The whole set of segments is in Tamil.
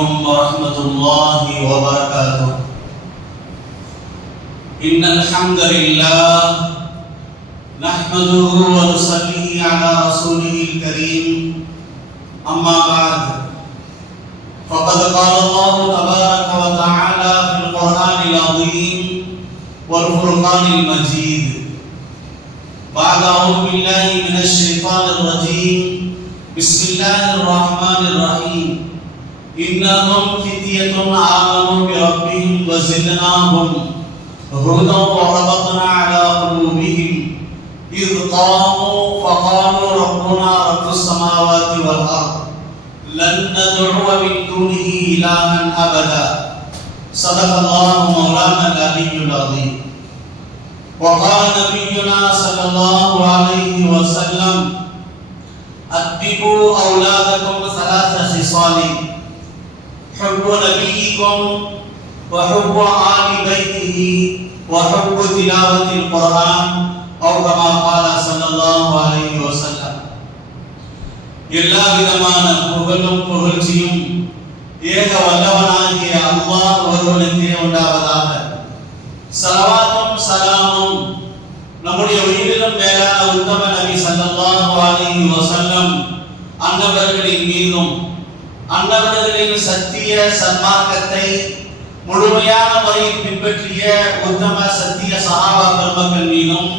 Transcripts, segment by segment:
عليكم ورحمة الله وبركاته. إن الحمد لله نحمده ونصلي على رسوله الكريم. أما بعد، فقد قال الله تبارك وتعالى في القرآن العظيم والفرقان المجيد بعد أعوذ بالله من الشيطان الرجيم. بسم الله الرحمن الرحيم. إنهم فتية آمنوا بربهم وزدناهم هدى وربطنا على قلوبهم إذ قاموا فقالوا ربنا رب السماوات والأرض لن ندعو من دونه إلها أبدا. صدق الله مولانا العلي العظيم. وقال نبينا صلى الله عليه وسلم: أدبوا أولادكم ثلاث خصال: حب نبيكم وحب آل بيته وحب تلاوة القرآن أو كما قال صلى الله عليه وسلم. எல்லா விதமான புகழும் புகழ்ச்சியும் ஏக வல்லவனாகிய அல்லாஹ் ஒருவனுக்கே உண்டாவதாக. ஸலவாத்தும் ஸலாமும் நம்முடைய உயிரிலும் மேலான உத்தம நபி ஸல்லல்லாஹு அலைஹி வஸல்லம் அன்னவர்களின் மீதும் அன்னவர்களின் சத்திய சன்மார்க்கத்தை முழுமையான முறையில் பின்பற்றிய உத்தம சத்திய சஹாபா பெருமக்கள் மீதும்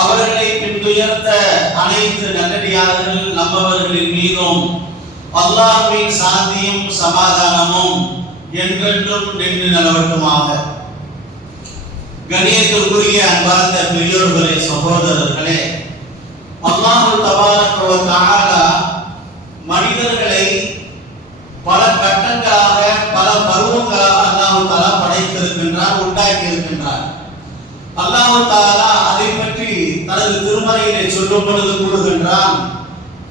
அவர்களை பின்துயர்ந்த அனைத்து நல்லடியார்கள் நம்மவர்களின் மீதும் அல்லாஹ்வின் சாந்தியும் சமாதானமும் என்றென்றும் நின்று நிலவட்டுமாக. கணியத்திற்குரிய அன்பார்ந்த பெரியோர்களே, சகோதரர்களே, அல்லாஹ் தபாரக வ தஆலா மனிதர்களை பல கட்டங்களாக பல பருவங்களாக அல்லாஹ் தஆலா படைத்திருக்கின்றார், உண்டாக்கி இருக்கின்றார். அல்லாஹ் தஆலா அதை பற்றி தனது திருமறையிலே சொல்லும் பொழுது கூறுகின்றான்: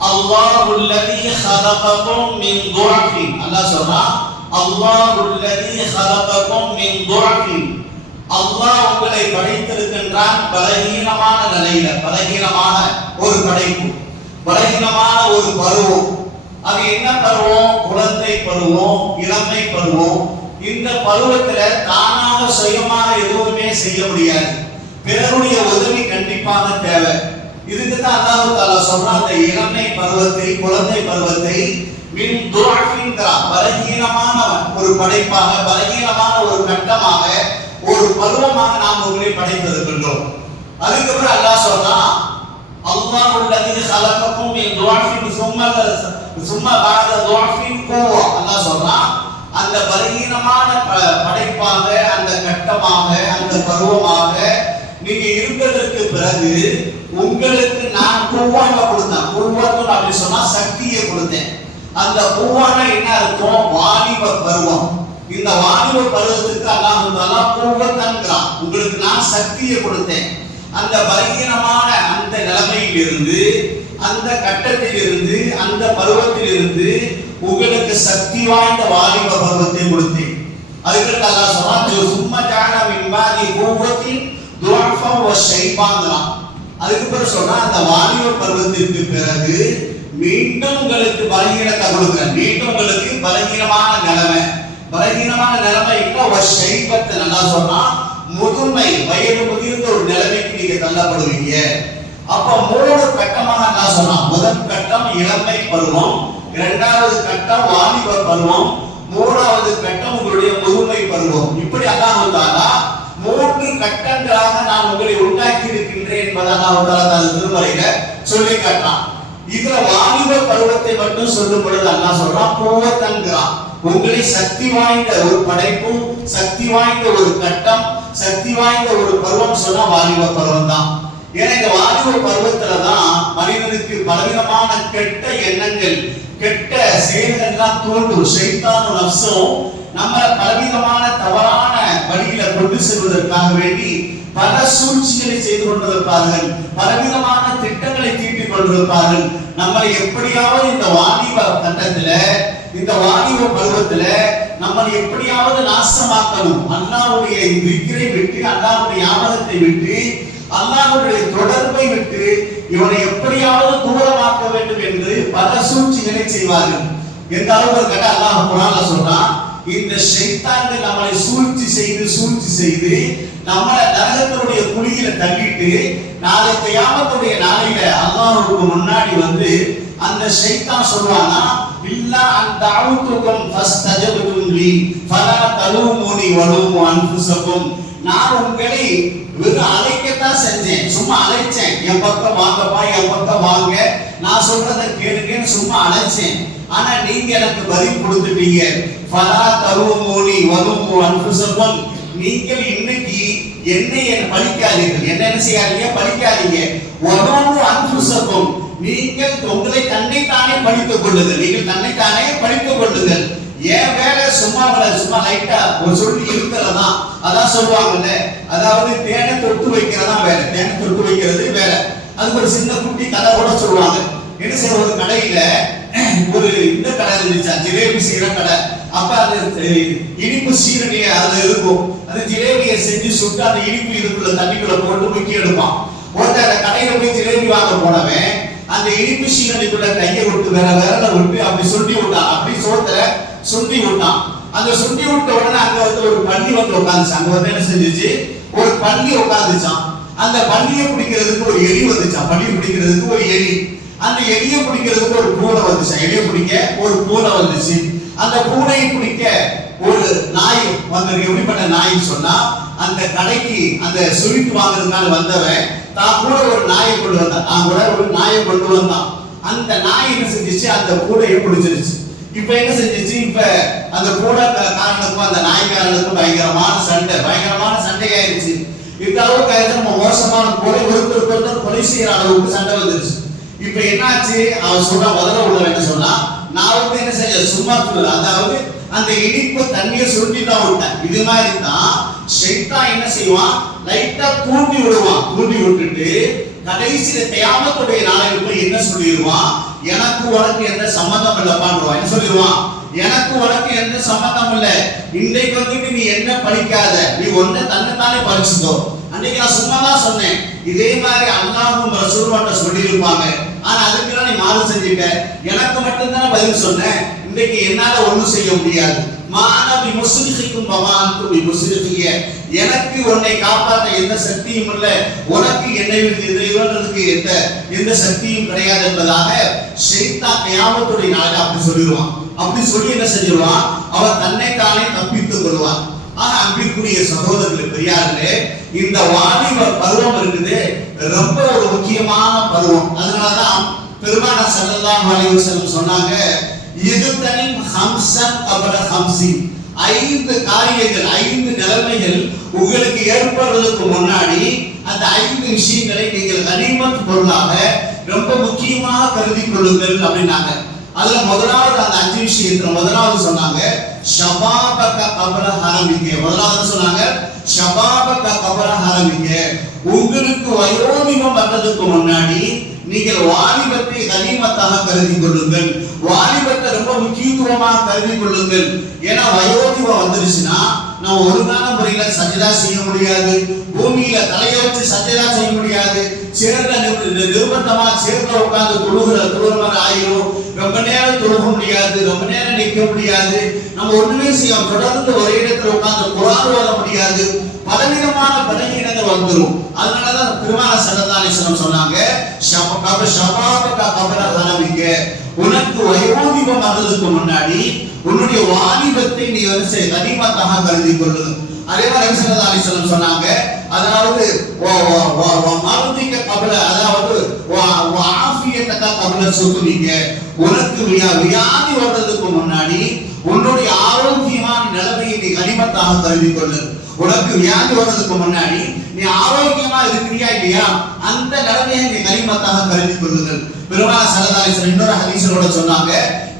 அல்லாஹுல்லதீ ஹலககும் மின் துஅஃபின். அல்லாஹ் சொல்றான், அல்லாஹுல்லதீ ஹலககும் மின் துஅஃபின். அல்லாஹ் உங்களை படைத்திருக்கின்றான் பலகீனமான நிலையில, பலகீனமான ஒரு படைப்பு, பலகீனமான ஒரு பருவம். அது என்ன பருவம்? குழந்தை பருவம், இளமை பருவம். இந்த பருவத்துல தானாக சுயமாக எதுவுமே செய்ய முடியாது, பிறருடைய உதவி கண்டிப்பாக தேவை. இதுக்கு தான் அல்லாஹ் தஆலா சொல்றான், அந்த இளமை பருவத்தை, குழந்தை பருவத்தை மின் துஅஃபின்கா, பலகீனமான ஒரு படைப்பாக, பலகீனமான ஒரு கட்டமாக, ஒரு பருவமாக நாம் உங்களை படைத்திருக்கின்றோம். அதுக்கப்புறம் அல்லாஹ் சொல்றான், அல்லாஹுல்லதீ ஹலககும் மின் துஅஃபின் சும்ம பஅத துஅஃபின் குவா. அல்லாஹ் சொல்றான், அந்த பலகீனமான படைப்பாக, அந்த கட்டமாக, அந்த பருவமாக நீங்க இருந்ததற்கு பிறகு உங்களுக்கு நான் குவாவை கொடுத்தேன். குவத்துன்னு அப்படி சொன்னா சக்தியை கொடுத்தேன். அந்த குவானா என்ன அர்த்தம்? வாலிப பருவம். இந்த வாலிப பருவத்துக்கு அல்லாஹ் தஆலா குவத்தன்றான், உங்களுக்கு நான் சக்தியை கொடுத்தேன். அந்த பலகீனமான அந்த நிலைமையில் இருந்து, அந்த கட்டத்தில் இருந்து, அந்த பருவத்தில் இருந்து உங்களுக்கு சக்தி வாய்ந்த வாலிப பருவத்தை கொடுத்தேன். அதுக்கு அல்லாஹ் சொல்றான், சும்ம ஜஅல மின் பாதி குவத்தின் துஅஃபா வ ஷைபான்றான். அதுக்கு பிறகு சொல்றா, அந்த வாலிப பருவத்திற்கு பிறகு மீண்டும் உங்களுக்கு பலகீனத்தை கொடுக்கிறேன். மீண்டும் உங்களுக்கு பலகீனமான நிலைமை, பலகீனமான நிலைமை இப்போ ஷைபத்தை நல்லா சொன்னா முதுமை, வயது முதிர்ந்த ஒரு நிலைமைக்கு நீங்க தள்ளப்படுவீங்க. அப்ப மூணு கட்டமாக நான் சொன்னான். முதல் கட்டம் இளமை பருவம், இரண்டாவது கட்டம் வாலிப பருவம், மூணாவது கட்டம் உங்களுடைய முதுமை பருவம். இப்படி அல்லாஹ் தஆலா மூன்று கட்டங்களாக நான் உங்களை உண்டாக்கி இருக்கின்றேன் என்பதை அல்லாஹ் தஆலா திருமறையில சொல்லி காட்டான். இதுல வாலிப பருவத்தை மட்டும் சொல்லும் பொழுது அல்லாஹ் சொல்றான், குவத்தன்கிறான், உங்களை சக்தி வாய்ந்த ஒரு படைப்பு, சக்தி வாய்ந்த ஒரு கட்டம், சக்தி வாய்ந்த ஒரு பருவம் சொன்னா வாலிப பருவம் தான். ஏன்னா இந்த வாலிப பருவத்துல தான் மனிதனுக்கு பலவிதமான கெட்ட எண்ணங்கள், கெட்ட செயல்கள்லாம் தோன்றும். ஷைத்தானும் நஃப்ஸும் நம்ம பலவிதமான தவறான வழியில கொண்டு செல்வதற்காக வேண்டி பல சூழ்ச்சிகளை செய்து கொண்டிருப்பார்கள், பலவிதமான திட்டங்களை தீட்டிக் கொண்டிருப்பார்கள். நம்மளை எப்படியாவது இந்த வாலிப கட்டத்துல, இந்த வாலிப பருவத்துல நம்மளை எப்படியாவது நாசமாக்கணும், அல்லாஹ்வுடைய திக்ரை விட்டு, அல்லாஹ்வுடைய ஞாபகத்தை விட்டு, அல்லாஹ்வுடைய தொடர்பை விட்டு இவனை எப்படியாவது தூரமாக்க வேண்டும் என்று பல சூழ்ச்சிகளை செய்வார்கள். எந்த அளவுக்கு கேட்டா அல்லாஹ் குர்ஆன்ல சொல்றான், இந்த ஷைத்தான்கள் நம்மளை சூழ்ச்சி செய்து நம்மளை நரகத்தினுடைய குழியில தள்ளிட்டு நாளை கியாமத்துடைய நாளையில அல்லாஹ்வுக்கு முன்னாடி வந்து அந்த ஷைத்தான் சொல்றானா, இல்லா அன் தஅவுதுகும் ஃபஸ்தஜப்தும் லி ஃபலா தலூமுனி வலூமு அன்ஃபுஸகும். நான் உங்களை வெறும் அழைக்கத்தான் செஞ்சேன், சும்மா அழைச்சேன், என் பக்கம் வாங்கப்பா, என் பக்கம் வாங்க, நான் சொல்றதை கேளுங்கன்னு சும்மா அழைச்சேன். ஆனா நீங்க எனக்கு பதில் கொடுத்துட்டீங்க. ஃபலா தலூமுனி வலூமு அன்ஃபுஸகும். நீங்கள் இன்னைக்கு என்னை படிக்காதீர்கள், என்ன செய்யாதீங்க, படிக்காதீங்க. வலூமு அன்ஃபுஸகும். நீங்கள் உங்களை தன்னைத்தானே படித்துக் கொள்ளுங்கள், நீங்கள் தன்னைத்தானே படித்துக் கொள்ளுங்கள். ஏன் வேலை சும்மா லைட்டா ஒரு சொல்லி இருக்கிறதா, அதான் சொல்லுவாங்கல்ல, அதாவது தேனை தொட்டு வைக்கிறதா வேலை, தேனை தொட்டு வைக்கிறது வேலை. அதுக்கு ஒரு சின்ன குட்டி கதை கூட சொல்லுவாங்க. என்ன செய்ய, ஒரு கடையில ஒரு இந்த கடை இருந்துச்சா, ஜிலேபி செய்யற கடை. அப்ப அது இனிப்பு சீரணி அதுல இருக்கும். அந்த ஜிலேபியை செஞ்சு சுட்டு அந்த இனிப்பு இதுக்குள்ள தண்ணிக்குள்ள போட்டு முக்கி எடுப்பான். ஒருத்தர் அந்த கடையில போய் ஜிலேபி வாங்க போனவன் அந்த இனிப்பு சீரணிக்குள்ள கையை விட்டு விரல விட்டு அப்படி சுண்டி விட்டான், அப்படி சோத்துல சுண்டி விட்டான். அந்த சுண்டி விட்ட உடனே அங்க வந்து ஒரு பள்ளி வந்து உட்காந்துச்சு. அங்க வந்து என்ன செஞ்சிச்சு, ஒரு பள்ளி உட்காந்துச்சான். அந்த பள்ளியை பிடிக்கிறதுக்கு ஒரு எலி வந்துச்சான், பள்ளியை பிடிக்கிறதுக்கு ஒரு எலி. அந்த எலியை பிடிக்கிறதுக்கு ஒரு பூனை வந்துச்சு, எலியை பிடிக்க ஒரு பூனை வந்துச்சு. அந்த பூனையை பிடிக்க ஒரு நாய் வந்து, எப்படிப்பட்ட நாயின்னு சொன்னா, அந்த கடைக்கு அந்த சுருட்டு வாங்குறதுனால வந்தவன் தான் கூட ஒரு நாயை கொண்டு வந்தான், தான் கூட ஒரு நாயை கொண்டு வந்தான். அந்த நாய் என்ன செஞ்சிச்சு, அந்த பூனையை பிடிச்சிருச்சு. இப்ப என்ன செஞ்சிச்சு, இப்ப அந்த பூனை காரனுக்கும் அந்த நாய்க்காரனுக்கும் பயங்கரமான சண்டை ஆயிடுச்சு. இந்த அளவுக்கு ஆயிடுச்சு, நம்ம மோசமான கொலை, ஒருத்தர் கொலை செய்யற அளவுக்கு சண்டை வந்துருச்சு. இப்ப என்னாச்சு, அவன் சொல்ற முதல்ல உள்ளவன் என்ன சொன்னா, நான் வந்து என்ன செய்ய சும்மா, அதாவது அந்த இனிப்பு தண்ணியை சுருட்டி தான் விட்டேன். இது மாதிரி தான் ஷைத்தான் என்ன செய்வான், லைட்டா தூண்டி விடுவான். தூண்டி விட்டுட்டு கடைசியில கியாமத்துடைய நாளைக்கு போய் என்ன சொல்லிடுவான், எனக்கு உனக்கு எந்த சம்பந்தம் இல்லப்பான்னுவான். என்ன சொல்லிடுவான், எனக்கு உனக்கு எந்த சம்பந்தம் இல்லை, இன்றைக்கு வந்துட்டு நீ என்ன படிக்காத, நீ ஒன்ன தன்னைத்தானே படிச்சுதோ. அன்னைக்கு நான் சும்மா தான் சொன்னேன். இதே மாதிரி அல்லாஹ்வும் ரசூலும் சொல்லியிருப்பாங்க. ஆனா அதுக்கெல்லாம் நீ மாறு செஞ்சுட்ட, எனக்கு மட்டும்தான் பதில் சொன்னேன், இன்றைக்கு என்னால ஒண்ணும் செய்ய முடியாது. மானபி முஸ்லிஹிக்கும் பமான்து முஸ்லிஹிய. எனக்கு உன்னை காப்பாற்ற எந்த சக்தியும் இல்லை, உனக்கு என்னை இறைவனுக்கு எந்த சக்தியும் கிடையாது என்பதாக ஷைத்தான் கியாமத்துடைய நாளில் அப்படி சொல்லிடுவான். அப்படி சொல்லி என்ன செஞ்சிருவான், அவன் தன்னைத்தானே தப்பித்துக் கொள்வான். ஆனா அன்பிற்குரிய சகோதரர்களே, பெரியார்களே, இந்த வாலிப பருவம் இருக்குது, ரொம்ப ஒரு முக்கியமான பருவம். அதனாலதான் பெருமானார் ஸல்லல்லாஹு அலைஹி வஸல்லம் சொன்னாங்க, இதுதனின் ஹம்சன் கபல ஹம்சின். 5 காரியங்கள், 5 நிலைமைகள் உங்களுக்கு ஏற்படுவதற்கு முன்னாடி அந்த 5 விஷயங்களை நீங்கள் கனிமத் பொருளாக ரொம்ப முக்கியமாக கருதி கொள்ளுங்கள் அப்படின்னாங்க. அதுல முதலாவது அந்த 5 விஷயத்துல முதலாவது சொன்னாங்க, ஷபாபக கபல ஹரமிக. முதலாவது சொன்னாங்க, ஷபாபக கபல ஹரமிக. உங்களுக்கு வயோதிகம் வர்றதுக்கு முன்னாடி நீங்கள் வாலிபத்தை கனிமத்தாக கருதி கொள்ளுங்கள், வாலிபத்தை ரொம்ப முக்கியத்துவமாக கருதி கொள்ளுங்கள். ஏன்னா வயோதிகம் வந்துருச்சுன்னா நம்ம ஒழுங்கான முறையில சஜதா செய்ய முடியாது, பூமியில தலைய வச்சு சஜதா செய்ய முடியாது, சேர்ல நிர்பந்தமா சேர்ல உட்கார்ந்து தொழுகிற ஆயிரும், ரொம்ப நேரம் தொழுக முடியாது, ரொம்ப நேரம் நிற்க முடியாது, நம்ம ஒண்ணுமே செய்ய தொடர்ந்து ஒரே இடத்துல உட்கார்ந்து குர்ஆன் ஓத முடியாது, பலவிதமான பலவீனங்கள் வந்துரும். அதனாலதான் பெருமானார் ஸல்லல்லாஹு அலைஹி வஸல்லம் சொன்னாங்க, ஷபாபக கபல ஹரமிக. உனக்கு வயோதிகம் வர்றதுக்கு முன்னாடி உன்னுடைய வாலிபத்தை நீ வந்து கனிமத்தாக கருதி கொள்ளுது. அதே மாதிரி நபி ஸல்லல்லாஹு அலைஹி வஸல்லம் சொன்னாங்க, அதாவது மருதிக கபல, அதாவது ஆஃபியத்தக கபல சுகுமிக. உனக்கு வியாதி வர்றதுக்கு முன்னாடி உன்னுடைய ஆரோக்கியமான நிலைமையை நீ கனிமத்தாக கருதி கொள்ளு. உனக்கு வியாதி வர்றதுக்கு முன்னாடி நீ ஆரோக்கியமா இருக்கிறியா இல்லையா, அந்த நிலைமையை நீ கனிமத்தாக கருதி கொள்ளுங்கள். பெருமானார் ஸல்லல்லாஹு அலைஹி வஸல்லம் இன்னொரு ஹதீஸோட சொன்னாங்க,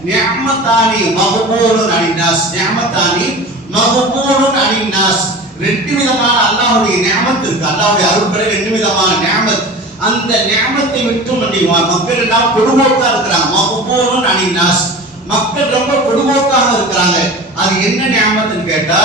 நிஅமத்தானி மக்பூலுன் அனின்னாஸ். நிஅமத்தானி மக்பூலுன் அனின்னாஸ். 2 விதமான அல்லாஹ்வுடைய நிஅமத் இருக்கு, அல்லாஹ்வுடைய அருட்கொடை 2 விதமான நிஅமத். அந்த நிஅமத்தை விட்டு மக்கள் எல்லாம் பொதுவோக்கா இருக்கிறாங்க. மக்பூலுன் அனின்னாஸ். மக்கள் ரொம்ப பொதுவோக்காக இருக்கிறாங்க. அது என்ன நிஅமத்னு கேட்டா,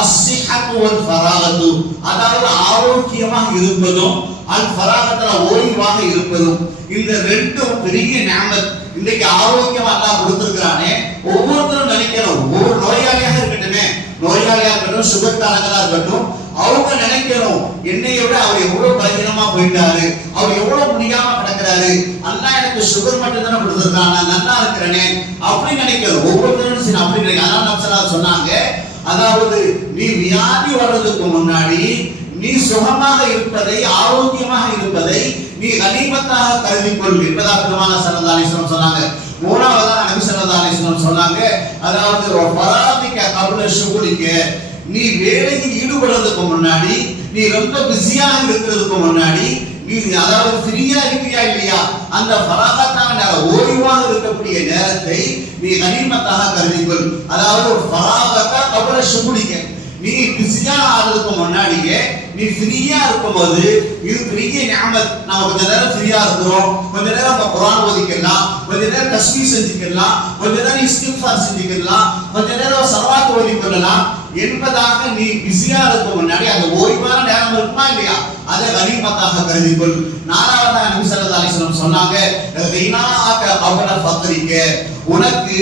அஸ்ஸிஹத்து வல் ஃபராகத்து. அதாவது ஆரோக்கியமாக இருப்பதும் அல் ஃபராகத்துல ஓய்வாக இருப்பதும். இந்த 2 பெரிய நிஅமத். இன்னைக்கு ஆரோக்கியமா அல்லாஹ் கொடுத்திருக்கிறானே, ஒவ்வொருத்தரும் நினைக்கணும், ஒவ்வொரு நோயாளியாக இருக்கட்டுமே, நோயாளியா இருக்கட்டும், சுகக்காரங்களா இருக்கட்டும், அவங்க நினைக்கணும், என்னைய விட அவர் எவ்வளவு பலகீனமா போயிட்டாரு, அவர் எவ்வளவு முடியாம கிடக்கிறாரு, அல்லாஹ் எனக்கு சுகர் மட்டும் தானே கொடுத்திருக்கான், நான் நல்லா இருக்கிறேனே அப்படி நினைக்கணும். ஒவ்வொருத்தரும் அப்படி நினைக்க. அதான் நபிகள் சொன்னாங்க, அதாவது நீ வியாதி வர்றதுக்கு முன்னாடி நீ சுகமாக இருப்பதை, ஆரோக்கியமாக இருப்பதை நீ கனிமத்தாக கருதிக்கொள் என்பதாக பெருமானார் ஸல்லல்லாஹு அலைஹி வஸல்லம் சொன்னாங்க. மூணாவதாக நபி ஸல்லல்லாஹு அலைஹி வஸல்லம் சொன்னாங்க, அதாவது ஃபராதிக கப்ல ஷுகுலிக, நீ வேலையில் ஈடுபடுறதுக்கு முன்னாடி, நீ ரொம்ப பிஸியாக இருக்கிறதுக்கு முன்னாடி, நீ அதாவது ஃப்ரீயா இருக்கியா இல்லையா, அந்த ஃபராகத்தான நேரம், ஓய்வாக இருக்கக்கூடிய நேரத்தை நீ கனிமத்தாக கருதிக்கொள். அதாவது ஃபராகத கப்ல ஷுகுலிக, நீ பிஸியா ஆகிறதுக்கு முன்னாடியே நீ ஃப்ரீயா இருக்கும்போது, இது பெரிய நிஅமத். நாம கொஞ்ச நேரம் ஃப்ரீயா இருக்கிறோம், கொஞ்ச நேரம் நம்ம குர்ஆன் ஓதிக்கலாம், கொஞ்ச நேரம் தஸ்பீஹ் செஞ்சுக்கலாம், கொஞ்ச நேரம் இஸ்திக்ஃபார் செஞ்சுக்கலாம், கொஞ்ச நேரம் ஸலவாத் ஓதிக்கலாம் என்பதாக நீ பிஸியா இருக்கும் முன்னாடி அந்த ஓய்வான நேரம் இருக்குமா இல்லையா, அதை கனிமத்தாக கருதிக்கொள். நாலாவதாக நபி ஸல்லல்லாஹு அலைஹி வஸல்லம் சொன்னாங்க, கினாஅக கப்ல ஃபக்ரிக, உனக்கு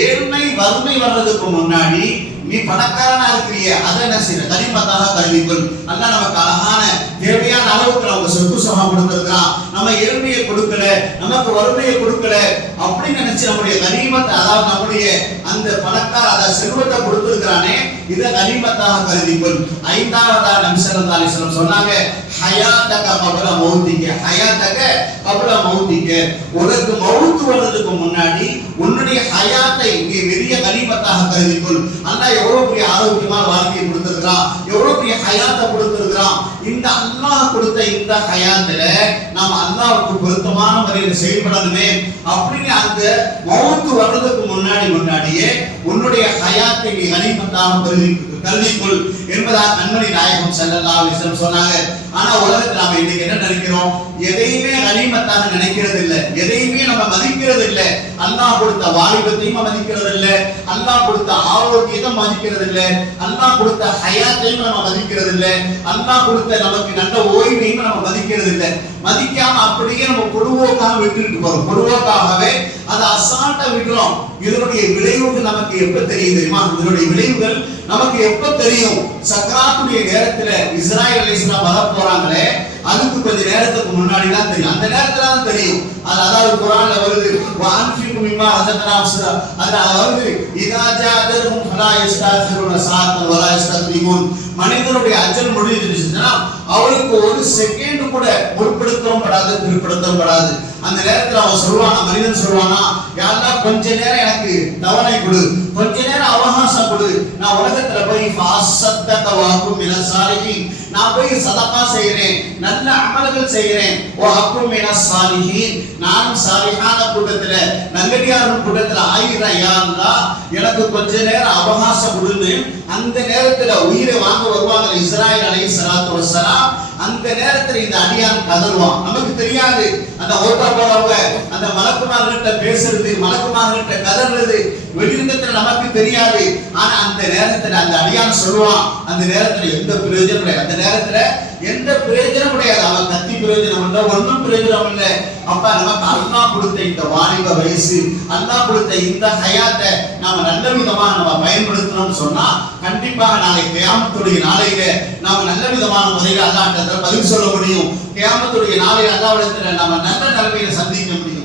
ஏழ்மை வறுமை வர்றதுக்கு முன்னாடி நீ பணக்காரனா இருக்கிறிய, அதை என்ன செய்ய கனிமத்தாக கருதிக்கொள். அல்லாஹ் நமக்கு அழகான தேவையான அளவுக்கு நமக்கு சொத்து சுகம் கொடுத்திருக்கிறான், நம்ம ஏழ்மையை கொடுக்கல, நமக்கு வறுமையை கொடுக்கல அப்படின்னு நினைச்சு நம்முடைய கனிமத்தை, அதாவது நம்முடைய அந்த பணக்கார அத செல்வத்தை கொடுத்திருக்கிறானே, இதை கனிமத்தாக கருதிக்கொள். ஐந்தாவதாக நபி ஸல்லல்லாஹு அலைஹி வஸல்லம் சொன்னாங்க, ஹயாத்தக கப்ல மௌத்திக, ஹயாத்தக கப்ல மௌத்திக, உனக்கு மௌத் வர்றதுக்கு முன்னாடி உன்னுடைய ஹயாத்தை நீ பெரிய கனிமத்தாக கருதிக்கொள். அல்லாஹ் எவ்வளவு பெரிய ஆரோக்கியமான வாழ்க்கையை கொடுத்திருக்கிறான், எவ்வளவு பெரிய ஹயாத்தை கொடுத்திருக்கிறான். இந்த அல்லாஹ் கொடுத்த இந்த ஹயாத்துல நாம அல்லாஹ்வுக்கு பொருத்தமான முறையில் செயல்படணுமே அப்படின்னு அந்த மௌத் வர்றதுக்கு முன்னாடியே உன்னுடைய ஹயாத்தை நீ கனிமத்தாக கருதிக்கொள் என்பதாக கண்மணி நாயகம் ஸல்லல்லாஹு அலைஹி வஸல்லம் சொன்னாங்க. ஆனா உலகத்துல நாம இன்னைக்கு என்ன நினைக்கிறோம், எதையுமே கனிமத்தாக நினைக்கிறது இல்லை, எதையுமே நம்ம மதிக்கிறது இல்லை. அல்லாஹ் கொடுத்த வாலிபத்தையும் மதிக்கிறது இல்லை, அல்லாஹ் கொடுத்த ஆரோக்கியத்தை மதிக்கிறது இல்லை, அல்லாஹ் கொடுத்த ஹயாத்தையும் நம்ம மதிக்கிறது இல்லை, அல்லாஹ் கொடுத்த நமக்கு நல்ல ஓய்வையும் நம்ம மதிக்கிறது இல்லை. மதிக்காம அப்படியே நம்ம பொதுவோக்காக விட்டுட்டு போறோம், பொதுவோக்காகவே அதை அசால்ட்டா விடுறோம். இதனுடைய விளைவுகள் நமக்கு எப்ப தெரியும் தெரியுமா? இதனுடைய விளைவுகள் நமக்கு எப்ப தெரியும்? சக்ராத்துடைய நேரத்துல இஸ்ராயேல் அலைஹிஸ்ஸலாம் வர போறாங்களே, அதுக்கு கொஞ்ச நேரத்துக்கு முன்னாடி தான் தெரியும், அந்த நேரத்துல தான் தெரியும். அதாவது குர்ஆன்ல வருது, வஅன்ஃபிகு மிம்மா ரஸக்னாஹும், அதுல வருது, இதா ஜாஅதுஹும் ஃபலா யஸ்தஅখিরুன ஸாஅத்தன் வலா யஸ்தக்திமூன், மனிதனுடைய அஜல் முடிஞ்சிருச்சுன்னா அவருக்கு ஒரு செகண்ட் கூட முற்படுத்தவும் படாது, திருப்படுத்தவும் படாது. அந்த நேரத்துல அவன் சொல்வானா, மனிதன் சொல்வானா, யா அல்லாஹ் கொஞ்ச நேரம் எனக்கு தவணை கொடு, கொஞ்ச நேரம் அவகாசம் கொடு, நான் உலகத்துல போய் ஃபஅஸத்தக வஅகும் மினஸ் சாலிஹீன், நான் போய் சதகா செய்கிறேன், நல்ல அமல்கள் செய்கிறேன், வஅகும் மினஸ் சாலிஹீன், நானும் சாலிஹான கூட்டத்துல நல்லடியார்கள் கூட்டத்துல ஆயிரேன், யா அல்லாஹ் எனக்கு கொஞ்ச நேரம் அவகாசம் கொடுன்னு அந்த நேரத்துல உயிரை வாங்க வருவாங்க இஸ்ராயீல் அலைஹிஸ்ஸலாத்து வஸ்ஸலாம். அந்த நேரத்துல இந்த அடியான் கதறுவான். நமக்கு தெரியாது, அந்த ஓட்டா போறவங்க அந்த மலக்குமார்கிட்ட பேசுறது, மலக்குமார்கிட்ட கதறது வெளிரங்கத்துல நமக்கு தெரியாது. ஆனா அந்த நேரத்துல அந்த அடியான் சொல்லுவான், அந்த நேரத்துல எந்த பிரயோஜனம் கிடையாது, அந்த நேரத்துல எந்த பிரயோஜனம் கிடையாது, அவன் கத்தி பிரயோஜனம் இல்லை, ஒன்றும் பிரயோஜனம் இல்லை. அப்ப நமக்கு அல்லாஹ் கொடுத்த இந்த வாலிப வயசு, அல்லாஹ் கொடுத்த இந்த ஹயாத்தை நாம நல்ல விதமா நம்ம பயன்படுத்தணும்னு சொன்னா கண்டிப்பாக நாளை கியாமத்துடைய நாளையில நாம நல்ல விதமான முறையில் அல்லாஹ்விடத்துல பதில் சொல்ல முடியும். கியாமத்துடைய நாளையில அல்லாஹ்விடத்துல நாம நல்ல நிலைமையில சந்திக்க முடியும்.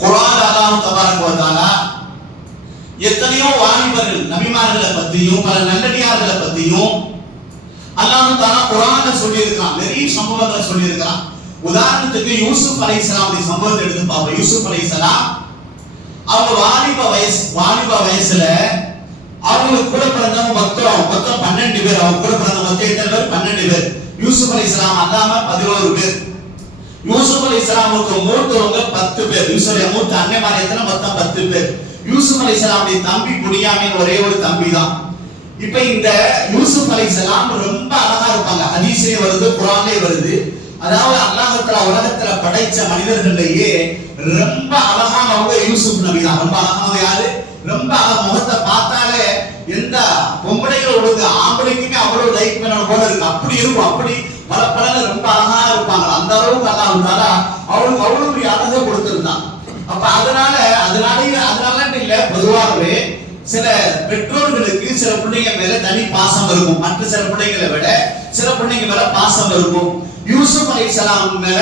குர்ஆன் அல்லாஹ் தபாரக வ தஆலா எத்தனையோ வாலிபர்கள் நபிமார்களை பத்தியும் பல நல்லடியார்களை பத்தியும் அல்லாஹ் தஆலா குர்ஆன்ல சொல்லி இருக்கான், நிறைய சம்பவங்களை சொல்லி இருக்கான். உதாரணத்துக்கு யூசுப் அலைஹிஸ்ஸலாமுடைய சம்பவத்தை எடுத்து பாப்போம். யூசுப் அலைஹிஸ்ஸலாம் அவங்க வாலிப வயசுல அவங்களுக்கு கூட பிறந்தவங்க மொத்தம் 12 பேர். அவங்க கூட பிறந்த மொத்தம் எத்தனை பேர்? 12 பேர். யூசுப் அலைஹிஸ்ஸலாம் அல்லாம 11 பேர். யூசுப் அலைஹிஸ்ஸலாமுக்கு மூத்தவங்க 10 பேர். யூசுஃபுடைய மூத்த அண்ணன்மார் எத்தனை? மொத்தம் 10 பேர். யூசுப் அலைஹிஸ்ஸலாமுடைய தம்பி புனியாமின் ஒரே ஒரு தம்பி தான். இப்ப இந்த யூசுப் அலைஹிஸ்ஸலாம் ரொம்ப அழகா இருப்பாங்க. ஹதீஸ்லயே வருது, குர்ஆன்லயே வருது. அதாவது அல்லாஹ் தஆலா உலகத்துல படைச்ச மனிதர்களையே ரொம்ப அழகானவங்க யூசுப் நபி தான். ரொம்ப அழகானவங்க யாரு? ரொம்ப முகத்தை பார்த்தாலே எந்த பொம்பளைகள் ஒழுங்கு ஆம்பளைக்குமே அவ்வளவு லைக் பண்ண போல இருக்கு, அப்படி இருக்கும், அப்படி பல பல ரொம்ப அழகா இருப்பாங்க. அந்த அளவுக்கு அல்லாஹ் தாலா அவளுக்கு அவ்வளவு பெரிய அழகை கொடுத்திருந்தான். அப்ப அதனால இல்ல, பொதுவாகவே சில பெற்றோர்களுக்கு சில பிள்ளைங்க மேல தனி பாசம் இருக்கும், மற்ற சில பிள்ளைங்களை விட சில பிள்ளைங்க மேல பாசம் இருக்கும். யூசுப் அலைஹிஸ்ஸலாம் மேல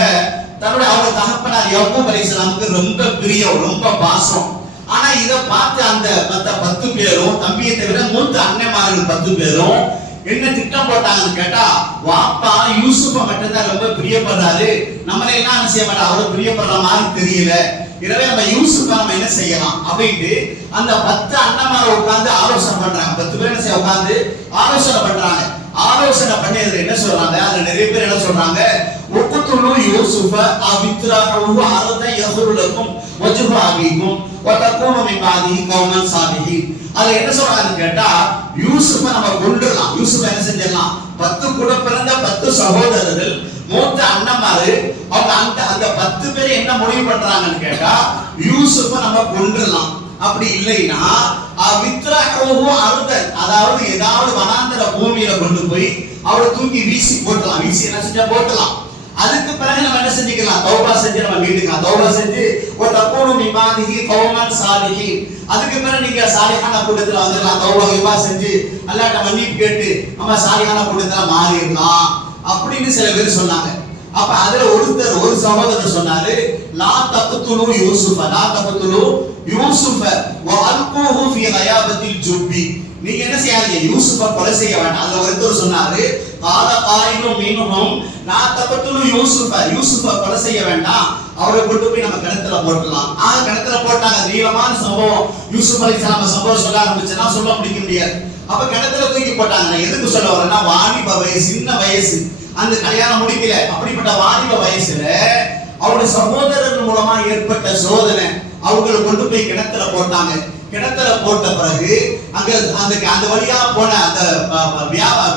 தன்னுடைய அவங்க தகப்பனார் யாக்கூப் அலைஹிஸ்ஸலாமுக்கு ரொம்ப பிரியம், ரொம்ப பாசம். ஆனா இத பார்த்து அந்த மத்த 10 பேரும், தம்பியை தவிர மூத்த அண்ணன்மார்கள் 10 பேரும் என்ன திட்டம் போட்டாங்கன்னு கேட்டா, வாப்பா யூசுப்பை மட்டும்தான் ரொம்ப பிரியப்படுறாரு, நம்மள என்ன செய்ய மாட்டா, அவரை பிரியப்படுற மாதிரி தெரியல, எனவே நம்ம யூசுப்பை நம்ம என்ன செய்யலாம் அப்படின்ட்டு அந்த 10 அண்ணன்மாரை உட்கார்ந்து ஆலோசனை பண்றாங்க. 10 பேர் என்ன செய்ய உட்கார்ந்து ஆலோசனை பண்றாங்க. ஆலோசனை பண்ணி அதுல என்ன சொல்றாங்க, அதுல நிறைய பேர் என்ன சொல்றாங்க, உக்குத்துலு யூசுஃப அவித்ராஹு அரத யஹுலுக்கும் வஜ்ஹு அபீக்கும் வதகூனு மின் பாதிஹி கௌமன் சாலிஹீன். அது என்ன சொல்றாங்கன்னு கேட்டா, யூசுஃபை நம்ம கொண்டுறலாம், யூசுஃபை என்ன செஞ்சிடலாம், 10 கூட பிறந்த 10 சகோதரர்கள், மூத்த அண்ணன்மாரு, அவங்க அந்த 10 பேர் என்ன முடிவு பண்றாங்கன்னு கேட்டா, யூசுஃபை நம்ம கொண்டுறலாம், அப்படி இல்லைன்னா வித்ராஹு அரத, அதாவது ஏதாவது வனாந்தர பூமியில கொண்டு போய் அவரை தூக்கி வீசி போட்டலாம், வீசி என்ன செஞ்சா போட்டலாம். அதுக்கு பிறகு நம்ம என்ன செஞ்சுக்கலாம், தௌபா செஞ்சு நம்ம வீட்டுக்கலாம், தௌபா செஞ்சு ஒரு தக்கூனு மின் பாதிஹி கௌமன் சாலிஹீன், அதுக்கு பிறகு நீங்க சாலிஹான கூட்டத்துல வந்துடலாம், தௌபா செஞ்சு அல்லாஹ்ட்ட மன்னிப்பு கேட்டு நம்ம சாலிஹான கூட்டத்துல மாறிடலாம் அப்படின்னு சில பேர் சொன்னாங்க. அப்ப அதுல ஒரு சகோதரர் சொன்னாரு, லா தக்துலு யூசுஃப, லா தக்துலு யூசுஃப வஅல்கூஹு ஃபீ கயாபத்தில் ஜுப்பி, நீங்க என்ன செய்யாதீங்க, யூசுஃபை கொலை செய்ய வேண்டாம். அதுல ஒருத்தர் சொன்னாரு, கால காயிலும் மீனும் லா தக்துலு யூசுஃப, யூசுஃபை கொலை செய்ய வேண்டாம், அவரை கொண்டு போய் நம்ம கிணத்துல போட்டுடலாம். கிணத்துல போட்டாங்க. நீளமான சம்பவம், யூசுப் அலைஹிஸ்ஸலாம் சம்பவம் சொல்ல ஆரம்பிச்சுன்னா சொல்ல முடிக்க முடியாது. அப்ப கிணத்துல தூக்கி போட்டாங்க. நான் எதுக்கு சொல்ல வரேன்னா, வாலிப வயசு, சின்ன வயசு, அந்த கல்யாணம் முடிக்கல, அப்படிப்பட்ட வாலிப வயசுல அவருடைய சகோதரர்கள் மூலமா ஏற்பட்ட சோதனை, அவங்களை கொண்டு போய் கிணத்துல போட்டாங்க. கிணத்துல போட்ட பிறகு அந்த வழியா போன அந்த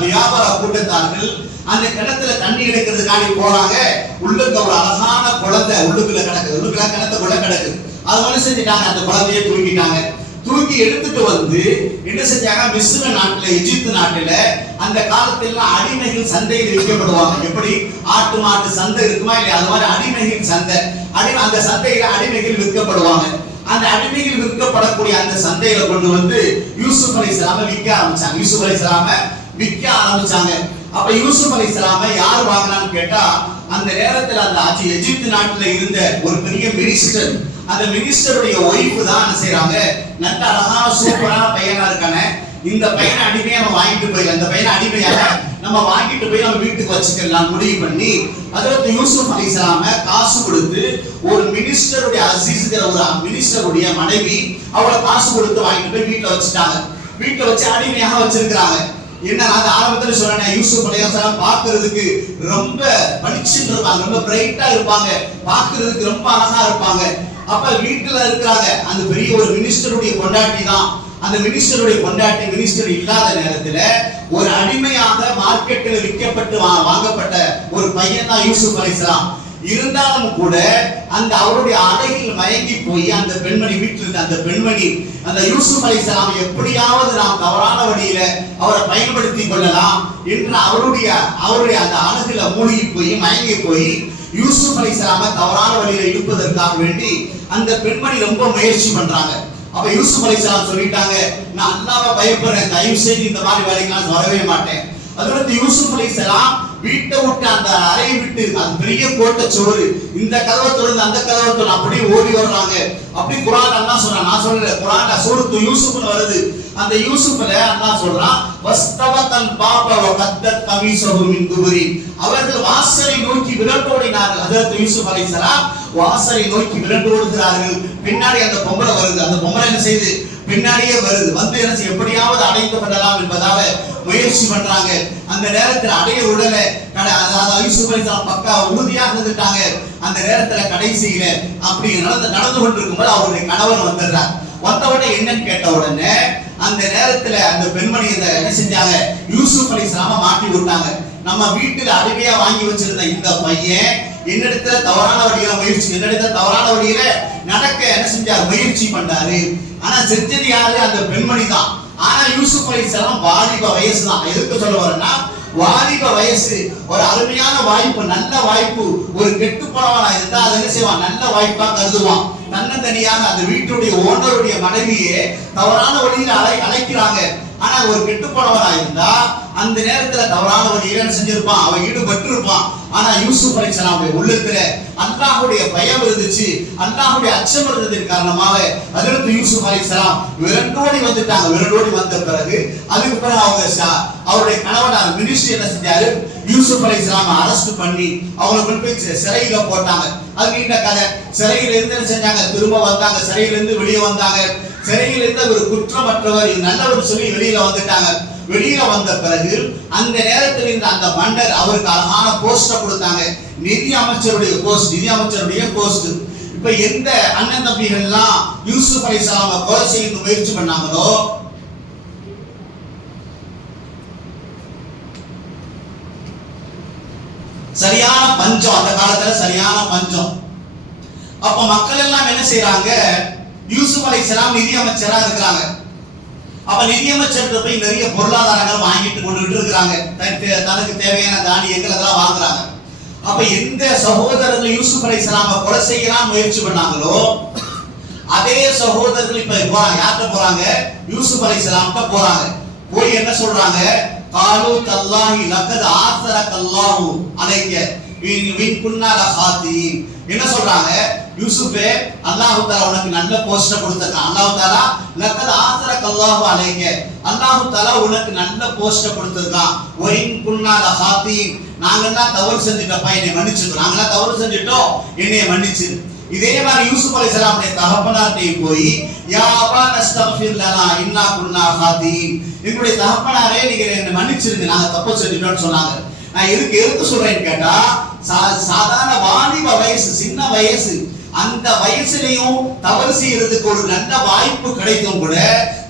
வியாபார கூட்டத்தார்கள் அந்த கிணத்துல தண்ணி எடுக்கிறதுக்காண்டி போறாங்க. உள்ளுக்கு ஒரு அழகான குழந்தை உள்ளுக்குள்ள கிடக்குது, உள்ளுக்குள்ள கிணத்துக்குள்ள கிடக்குது. அது மாதிரி செஞ்சுட்டாங்க, அந்த குழந்தைய தூக்கிட்டாங்க. தூக்கி எடுத்துட்டு வந்து என்ன செஞ்சாங்க, மிஸ்ர நாட்டுல, எகிப்து நாட்டுல அந்த காலத்துல அடிமைகள் சந்தையில் விற்கப்படுவாங்க. எப்படி ஆட்டு மாட்டு சந்தை இருக்குமா இல்லையா, அது மாதிரி அடிமைகள் சந்தை, அந்த சந்தையில அடிமைகள் விற்கப்படுவாங்க. அந்த அடிமைகள் விற்கப்படக்கூடிய அந்த சந்தையில கொண்டு வந்து யூசுப் அலைஹிஸ்ஸலாம விற்க ஆரம்பிச்சாங்க. யூசுப் அலைஹிஸ்ஸலாம விற்க ஆரம்பிச்சாங்க. அப்ப யூசுப் அலைஹிஸ்ஸலாம யார் வாங்கினான்னு கேட்டா, அந்த நேரத்துல அந்த எகிப்து நாட்டுல இருந்த ஒரு பெரிய மினிஸ்டர், அந்த மினிஸ்டருடைய ஒய்ஃப் தான் என்ன செய்யறாங்க, நல்ல அழகான சூப்பரான பையனா இருக்கானே, இந்த பையனை அடிமையா நம்ம வாங்கிட்டு போயிடலாம், இந்த பையனை அடிமையாக நம்ம வாங்கிட்டு போய் நம்ம வீட்டுக்கு வச்சுக்கலாம் முடிவு பண்ணி, அதற்கு யூசுப் அலைஹிஸ்ஸலாம காசு கொடுத்து ஒரு மினிஸ்டருடைய அசீஸ்ங்கிற ஒரு மினிஸ்டருடைய மனைவி அவளை காசு கொடுத்து வாங்கிட்டு போய் வீட்டுல வச்சுட்டாங்க. வீட்டுல வச்சு அடிமையாக வச்சிருக்கிறாங்க. என்ன, நான் ஆரம்பத்துல சொன்னேன், யூசுப் அலைஹிஸ்ஸலாம் பார்க்கிறதுக்கு ரொம்ப பளிச்சுன்னு இருப்பாங்க, ரொம்ப பிரைட்டா இருப்பாங்க, பார்க்கிறதுக்கு ரொம்ப அழகா இருப்பாங்க. அப்ப வீட்டுல இருக்கிறாங்க, அந்த பெரிய ஒரு மினிஸ்டருடைய கொண்டாட்டி தான். அந்த மினிஸ்டருடைய கொண்டாட்டி மினிஸ்டர் இல்லாத நேரத்துல ஒரு அடிமையாக மார்க்கெட்டில் விற்கப்பட்டு வாங்கப்பட்ட ஒரு பையன் தான் யூசுப் அலைஹிஸ்ஸலாம். இருந்தாலும் கூட அந்த அவருடைய அழகில் மயங்கி போய் அந்த பெண்மணி, வீட்டில் இருந்த அந்த பெண்மணி அந்த யூசுப் அலைஹிஸ்ஸலாம் எப்படியாவது நாம் தவறான வழியில அவரை பயன்படுத்தி கொள்ளலாம் என்று அவருடைய அந்த அழகுல மூழ்கி போய் மயங்கி போய் யூசுப் அலைஹிஸ்ஸலாம தவறான வழியில இழுப்பதற்காக வேண்டி அந்த பெண்மணி ரொம்ப முயற்சி பண்றாங்க. அப்ப யூசுப் அலைஹிஸ்ஸலாம் சொல்லிட்டாங்க, நான் அல்லாஹ்வை பயப்படுறேன், தயவு செய்து இந்த மாதிரி வேலைக்கு நான் வரவே மாட்டேன். அதற்கு யூசுப் அலைஹிஸ்ஸலாம் வீட்டை விட்டு அந்த அறையை விட்டு, அது பெரிய கோட்டை சோறு, இந்த கதவை திறந்து அந்த கதவை திறந்து அப்படியே ஓடி வர்றாங்க. அப்படி குர்ஆன் அல்லாஹ் சொல்றான், நான் சொல்லல, குர்ஆன்ல சூரத்து யூசுப்னு வருது. அந்த யூசுப்ல அல்லாஹ் சொல்றான், வஸ்தவத்தல் பாப வ கத்தத் கமீஸஹு மின் துபரி, அவர்கள் வாசலை நோக்கி விரண்டோடினார்கள். ஹஜ்ரத் யூசுப் அலைஹிஸ்ஸலாம் வாசலை நோக்கி விரண்டோடுகிறார்கள். பின்னாடி அந்த பொம்பளை வருது. அந்த பொம்பளை என்ன செய்யுது, பின்னாடியே வருது. வந்து என்ன செய்ய, எப்படியாவது அடைந்து விடலாம் என்பதாக முயற்சி பண்றாங்க. அந்த நேரத்தில் அடைய உடல யூசுப் அலைஹிஸ்ஸலாம் பக்கா உறுதியா இருந்துட்டாங்க. அந்த நேரத்துல கடைசியில அப்படி நடந்து கொண்டிருக்கும்போது அவருடைய கணவன் வந்துடுறார். வந்தவுடனே என்னன்னு கேட்ட உடனே அந்த நேரத்துல அந்த பெண்மணி என்ன செஞ்சாங்க, யூசுப் அலைஹிஸ்ஸலாம மாட்டி விட்டாங்க. நம்ம வீட்டுல அடிமையா வாங்கி வச்சிருந்த இந்த பையன் என்னிடத்துல தவறான வழியில தவறான வழியில நடக்க என்ன செஞ்சார், முயற்சி பண்றாரு. ஆனா செஞ்சது யாரு, அந்த பெண்மணி தான். ஆனா யூசுப் அலைஹிஸ்ஸலாம் வாலிப வயசு தான். எதுக்கு சொல்ல வரேன்னா, வாலிப வயசு ஒரு அருமையான வாய்ப்பு, நல்ல வாய்ப்பு. ஒரு கெட்டு போனவனா இருந்தா அதை என்ன செய்வான், நல்ல வாய்ப்பா கருதுவான். தன்னந்தனியாக அந்த வீட்டுடைய ஓனருடைய மனைவியே தவறான வழியில் அழைக்கிறாங்க. ஆனா ஒரு கெட்டு போனவனா இருந்தா அந்த நேரத்துல தவறான வழியில என்ன செஞ்சிருப்பான், அவன் ஈடுபட்டு இருப்பான். ஆனா யூசுப் அலைஹிஸ்ஸலாமுடைய உள்ளத்துல அல்லாஹ்வுடைய பயம் இருந்துச்சு, அல்லாஹ்வுடைய அச்சம் இருந்ததின் காரணமாக ஹஜ்ரத் யூசுப் அலைஹிஸ்ஸலாம் விரண்டோடி வந்துட்டாங்க. விரண்டோடி வந்த பிறகு அதுக்கு பிறகு அவங்க அவருடைய கணவனார் மினிஸ்ட்ரி என்ன செஞ்சாரு, யூசுப் அலைஹிஸ்ஸலாமை அரெஸ்ட் பண்ணி அவங்களை கொண்டு போய் சிறையில போட்டாங்க. அது நீண்ட கதை. சிறையில இருந்து என்ன செஞ்சாங்க, திரும்ப வந்தாங்க. சிறையில இருந்து வெளியே வந்தாங்க. சிறையில் இருந்த ஒரு குற்றமற்றவர் நல்லவர் சொல்லி வெளியில வந்துட்டாங்க. வெளியில வந்த பிறகு அந்த நேரத்தில் இருந்த அந்த மன்னர் அவருக்கு அழகான போஸ்ட கொடுத்தாங்க, நிதி அமைச்சருடைய போஸ்ட். நிதி அமைச்சருடைய போஸ்ட். இப்ப எந்த அண்ணன் தம்பிகள் எல்லாம் யூசுப் அலைஹிஸ்ஸலாமை கொலை செய்ய முயற்சி பண்ணாங்களோ, சரியான பஞ்சம், அந்த காலத்துல சரியான பஞ்சம். அப்ப மக்கள் எல்லாம் என்ன செய்யறாங்க, யூசுப் அலைஹிஸ்ஸலாம் நிதி அமைச்சரா இருக்கிறாங்க. அப்ப நிதியமைச்சர் போய் நிறைய பொருளாதாரங்கள் வாங்கிட்டு கொண்டுகிட்டு இருக்கிறாங்க. தனக்கு தேவையான தானியங்கள் அதெல்லாம் வாங்குறாங்க. அப்ப எந்த சகோதரர்கள் யூசுப் அலைஹிஸ்ஸலாமை கொலை செய்யலாம் முயற்சி பண்ணாங்களோ அதே சகோதரர்கள் இப்ப போறாங்க. யார்கிட்ட போறாங்க, யூசுப் அலைஹிஸ்ஸலாம்கிட்ட போறாங்க. போய் என்ன சொல்றாங்க, காலு தல்லாஹி லக்கத் ஆஸரக அல்லாஹு அலைக வின் குன்னா லகாதீன். என்ன சொல்றாங்க, யூசுஃபே அல்லாஹ் தஆலா உனக்கு நல்ல போஸ்ட கொடுத்திருக்கான். அல்லாஹ் தஆலா லக்கத் ஆஸரக அல்லாஹு அலைக, அல்லாஹ் தஆலா உனக்கு நல்ல போஸ்ட கொடுத்திருக்கான். வின் குன்னா லகாதீன், நாங்கெல்லாம் தவறு செஞ்சிட்டோம், என்னை மன்னிச்சிடு. நாங்கெல்லாம் தவறு செஞ்சிட்டோம், என்னை மன்னிச்சிடு. இதே மாதிரி யூசுப் அலைஹிஸ்ஸலாமுடைய தகப்பனார்ட்டே போய் யா அபா நஸ்தக்ஃபிர் லனா இன்னா குன்னா காதீன், எங்களுடைய தகப்பனாரே நீங்க என்னை மன்னிச்சிருங்க, நாங்க தப்பு செஞ்சிட்டோம்னு சொன்னாங்க. நான் எதுக்கு சொல்றேன்னு கேட்டா, சாதாரண வாலிப வயசு, சின்ன வயசு, அந்த வயசுலயும் தவறு செய்யறதுக்கு ஒரு நல்ல வாய்ப்பு கிடைத்தும் கூட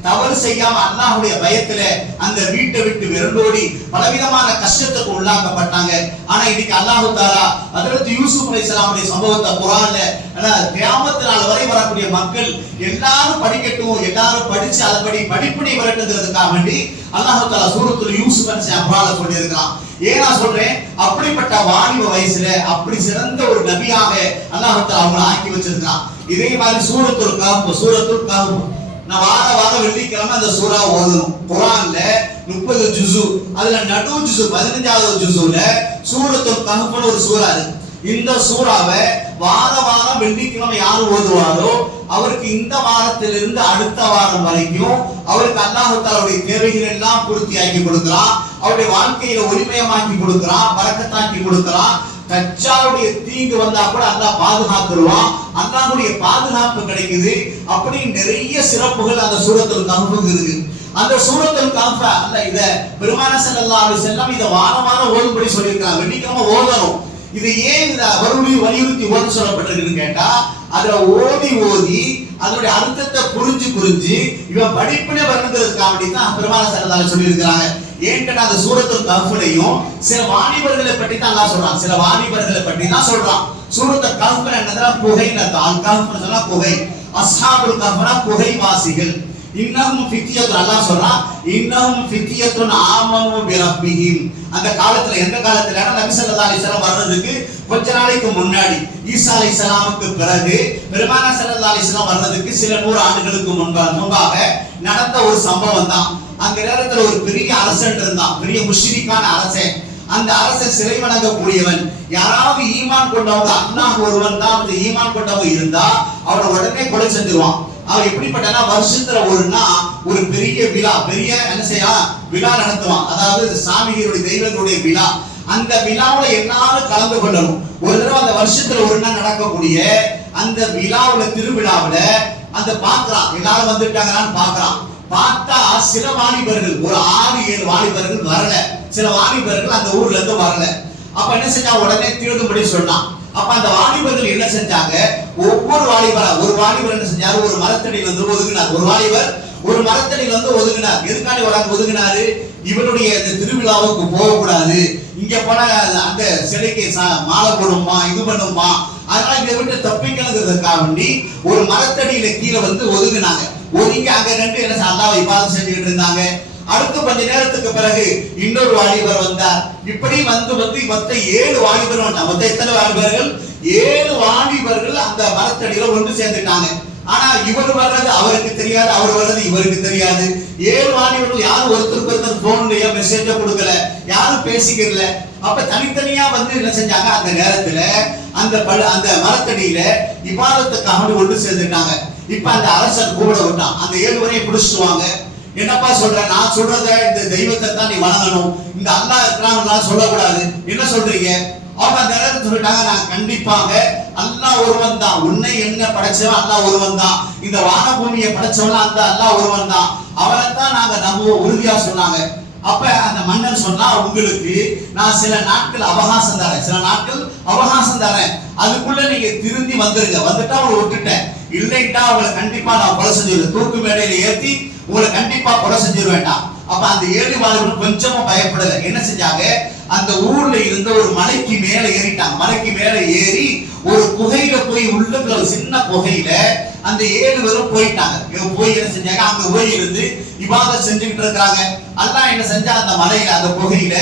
தவறு செய்யாம அல்லாஹ்வுடைய பயத்துல அந்த வீட்டை விட்டு விரண்டோடி பலவிதமான கஷ்டத்துக்கு உள்ளாக்கப்பட்டாங்க. ஆனா இன்னைக்கு அல்லாஹ் தஆலா ஹஜ்ரத் யூசுப் அலைஹிஸ்ஸலாமுடைய சம்பவத்தை குர்ஆன்ல கியாமத் நாள் வரை வரக்கூடிய மக்கள் எல்லாரும் படிக்கட்டும், எல்லாரும் படிச்சு அதன்படி படிப்பினை வரட்டுங்கிறதுக்காக வேண்டி அல்லாஹ் தஆலா சூரத்துல் யூசுப் குர்ஆன்ல சொல்லி இருக்கிறான். ஏன் நான் சொல்றேன், அப்படிப்பட்ட வாலிப வயசுல அப்படி சிறந்த ஒரு நபியாக அல்லாஹ் தஆலா அவங்களை ஆக்கி வச்சிருக்கான். இதே மாதிரி சூரத்துல் கஹஃப் நான் வார வெள்ளிக்கிழமை அந்த சூறா ஓதணும். குர்ஆன்ல 30 ஜுஸு, அதுல நடு ஜுஸு 15வது ஜுஸுல சூரத்துல் கஹஃப்னு ஒரு சூறா இருக்கு. இந்த சூறாவை வாரம் வெள்ளிக்கிழமை யார் ஓதுவாரோ அவருக்கு இந்த வாரத்திலிருந்து அடுத்த வாரம் வரைக்கும் அவருக்கு அல்லாஹ் தஆலாவுடைய தேவைகள் எல்லாம் பூர்த்தியாக்கி கொடுக்கிறான். அவருடைய வாழ்க்கையில ஒளிமயமாக்கி கொடுக்கிறான், பரக்கத்தாக்கி கொடுக்கிறான். தஜ்ஜாலுடைய தீங்கு வந்தா கூட அல்லாஹ் பாதுகாத்துருவான். அல்லாஹ்வுடைய பாதுகாப்பு கிடைக்குது. அப்படி நிறைய சிறப்புகள் அந்த சூரத்துல் கஹ்ஃப்க்கு இருக்கு. அந்த சூரத்துல் கஹ்ஃப் அல்ல இத பெருமானார் ஸல்லல்லாஹு அலைஹி வஸல்லம் இத வாரம் ஓதும்படி சொல்லியிருக்காங்க. வெள்ளிக்கிழமை ஓதணும். இது ஏன் இத வலியுறுத்தி ஓத சொல்லப்பட்டிருக்குன்னு கேட்டா, அதுல ஓதி அதனுடைய அர்த்தத்தை புரிஞ்சு இவன் படிப்பினை வரணுங்கிறதுக்காக வேண்டி தான் பெருமானார் ஸல்லல்லாஹு அலைஹி சொல்லி இருக்காங்க. ஏன்டா அந்த சூரத்துல் கஹ்ஃப்லயும் சில வாலிபர்களை பற்றி தான் அல்லாஹ் சொல்றான். சில வாலிபர்களை பற்றி தான் சொல்றான். சூரத்துல் கஹ்ஃப் என்னதுன்னா புகைன்னு அர்த்தம். அல் கஹ்ஃப்னு சொன்னா புகை. அஸ்ஹாபுல் கஹ்ஃப்னா புகை வாசிகள். இன்னஹும் ஃபித்யத்துன், அல்லாஹ் சொல்றான் இன்னஹும் ஃபித்யத்துன் ஆமனு பிரப்பிஹிம். அந்த காலத்துல, எந்த காலத்துல, நபி ஸல்லல்லாஹு அலைஹி வஸல்லம் வர்றதுக்கு கொஞ்ச நாளைக்கு முன்னாடி, ஈசா அலைஹிஸ்ஸலாமுக்கு பிறகு பெருமானார் ஸல்லல்லாஹு அலைஹி வஸல்லம் வர்றதுக்கு சில 100 ஆண்டுகளுக்கு முன்பாக நடந்த ஒரு சம்பவம் தான். அந்த நேரத்துல ஒரு பெரிய அரசன் இருந்தான், பெரிய முஷ்ரிக்கான அரசன். அந்த அரசன் சிலை வணங்கக்கூடியவன். யாராவது ஈமான் கொண்டவங்க, அல்லாஹ் ஒருவன் தான் அந்த ஈமான் கொண்டவங்க இருந்தா அவனை உடனே கொலை செஞ்சிருவான். அவன் எப்படிப்பட்டனா, வருஷத்துல ஒரு பெரிய விழா, பெரிய என்ன செய்யா விழா நடத்துவான். அதாவது சாமிகளுடைய தெய்வங்களுடைய விழா. அந்த விழாவுல எல்லாரும் கலந்து கொள்ளணும். ஒரு தடவை அந்த வருஷத்துல ஒரு நாள் நடக்கக்கூடிய அந்த விழாவுல, திருவிழாவுல அந்த பாக்குறான், எல்லாரும் வந்துட்டாங்கன்னு பாக்குறான். பார்த்தா சில வாலிபர்கள், ஒரு 6-7 வாலிபர்கள் வரல. சில வாலிபர்கள் அந்த ஊர்ல இருந்து வரல. அப்ப என்ன செஞ்சா, உடனே தேடும்படி சொன்னான். அப்ப அந்த வாலிபர்கள் என்ன செஞ்சாங்க, ஒவ்வொரு ஒரு வாலிபர் என்ன செஞ்சாரு, ஒரு மரத்தடியில இருந்து ஒதுங்கினார். ஒரு மரத்தடியில இருந்து ஒதுங்கினார். எதுக்காண்டி ஒதுங்கினாரு, இவனுடைய இந்த திருவிழாவுக்கு போகக்கூடாது, இங்க போனா அந்த சிலைக்கு மாலை போடுமா, இது பண்ணுமா, அதனால இதை விட்டு தப்பிக்கணுங்கிறதுக்காக வேண்டி ஒரு மரத்தடியில கீழே வந்து ஒதுங்கினாங்க. ஒதுங்கி அங்க ரெண்டு என்ன அல்லாஹ்வை இபாதத் செஞ்சுக்கிட்டு இருந்தாங்க. அடுத்த கொஞ்ச நேரத்துக்கு பிறகு இன்னொரு வாலிபர் வந்தார். இப்படி வந்து மொத்தம் 7 வாலிபர் வந்தாங்க. மொத்தம் எத்தனை வாலிபர்கள்? 7 வாலிபர்கள் அந்த மரத்தடியில ஒன்று சேர்ந்துட்டாங்க. ஆனா இவர் வர்றது அவருக்கு தெரியாது, அவர் வர்றது இவருக்கு தெரியாது. 7 வாலிபர்கள் யாரும் ஒருத்தருக்கு ஒருத்தர் போன்லயோ மெசேஜ கொடுக்கல, யாரும் பேசிக்கல. அப்ப தனித்தனியா வந்து என்ன செஞ்சாங்க, அந்த நேரத்துல அந்த மரத்தடியில இபாதத்துக்காக ஒன்று சேர்ந்துட்டாங்க. இப்ப அந்த அரசன் கூட விட்டான், அந்த 7 வரையும் பிடிச்சிட்டு வாங்க. என்னப்பா சொல்ற? நான் சொல்றத இந்த தெய்வத்தை தான் நீ வணங்கணும், இந்த அல்லாஹ் இருக்கிறான் சொல்லக்கூடாது. என்ன சொல்றீங்க? அவங்க அந்த நேரத்தில் சொல்லிட்டாங்க, நான் கண்டிப்பாக அல்லாஹ் ஒருவன் தான், உன்னை என்ன படைச்சவன் அல்லாஹ் ஒருவன் தான், இந்த வான பூமியை படைச்சவன் அந்த அல்லாஹ் ஒருவன் தான், அவரை தான் நாங்க நம்புவோம் உறுதியா சொன்னாங்க. அப்ப அந்த மன்னன் சொன்னா, உங்களுக்கு நான் சில நாட்கள் அவகாசம் தரேன், சில நாட்கள் அவகாசம் தரேன், அதுக்குள்ள நீங்க திருந்தி வந்துருங்க. வந்துட்டா அவங்களை விட்டுட்டேன், இல்லைட்டா அவங்களை கண்டிப்பா நான் கொலை செஞ்சிருவேன், தூக்கு மேடையில ஏற்றி உங்களை கண்டிப்பா கொலை செஞ்சிருவேன்டான். அப்ப அந்த 7 வாலிபர்கள் கொஞ்சமும் பயப்படல. என்ன செஞ்சாங்க, அந்த ஊர்ல இருந்த ஒரு மலைக்கு மேல ஏறிட்டாங்க. மலைக்கு மேல ஏறி ஒரு குகையில போய், உள்ளுக்குள்ள ஒரு சின்ன குகையில அந்த 7 பேரும் போயிட்டாங்க. போய் என்ன செஞ்சாங்க, அங்க போய் இருந்து இபாதத் செஞ்சுக்கிட்டு இருக்காங்க. அல்லாஹ் என்ன செஞ்சா, அந்த மலையில அந்த குகையில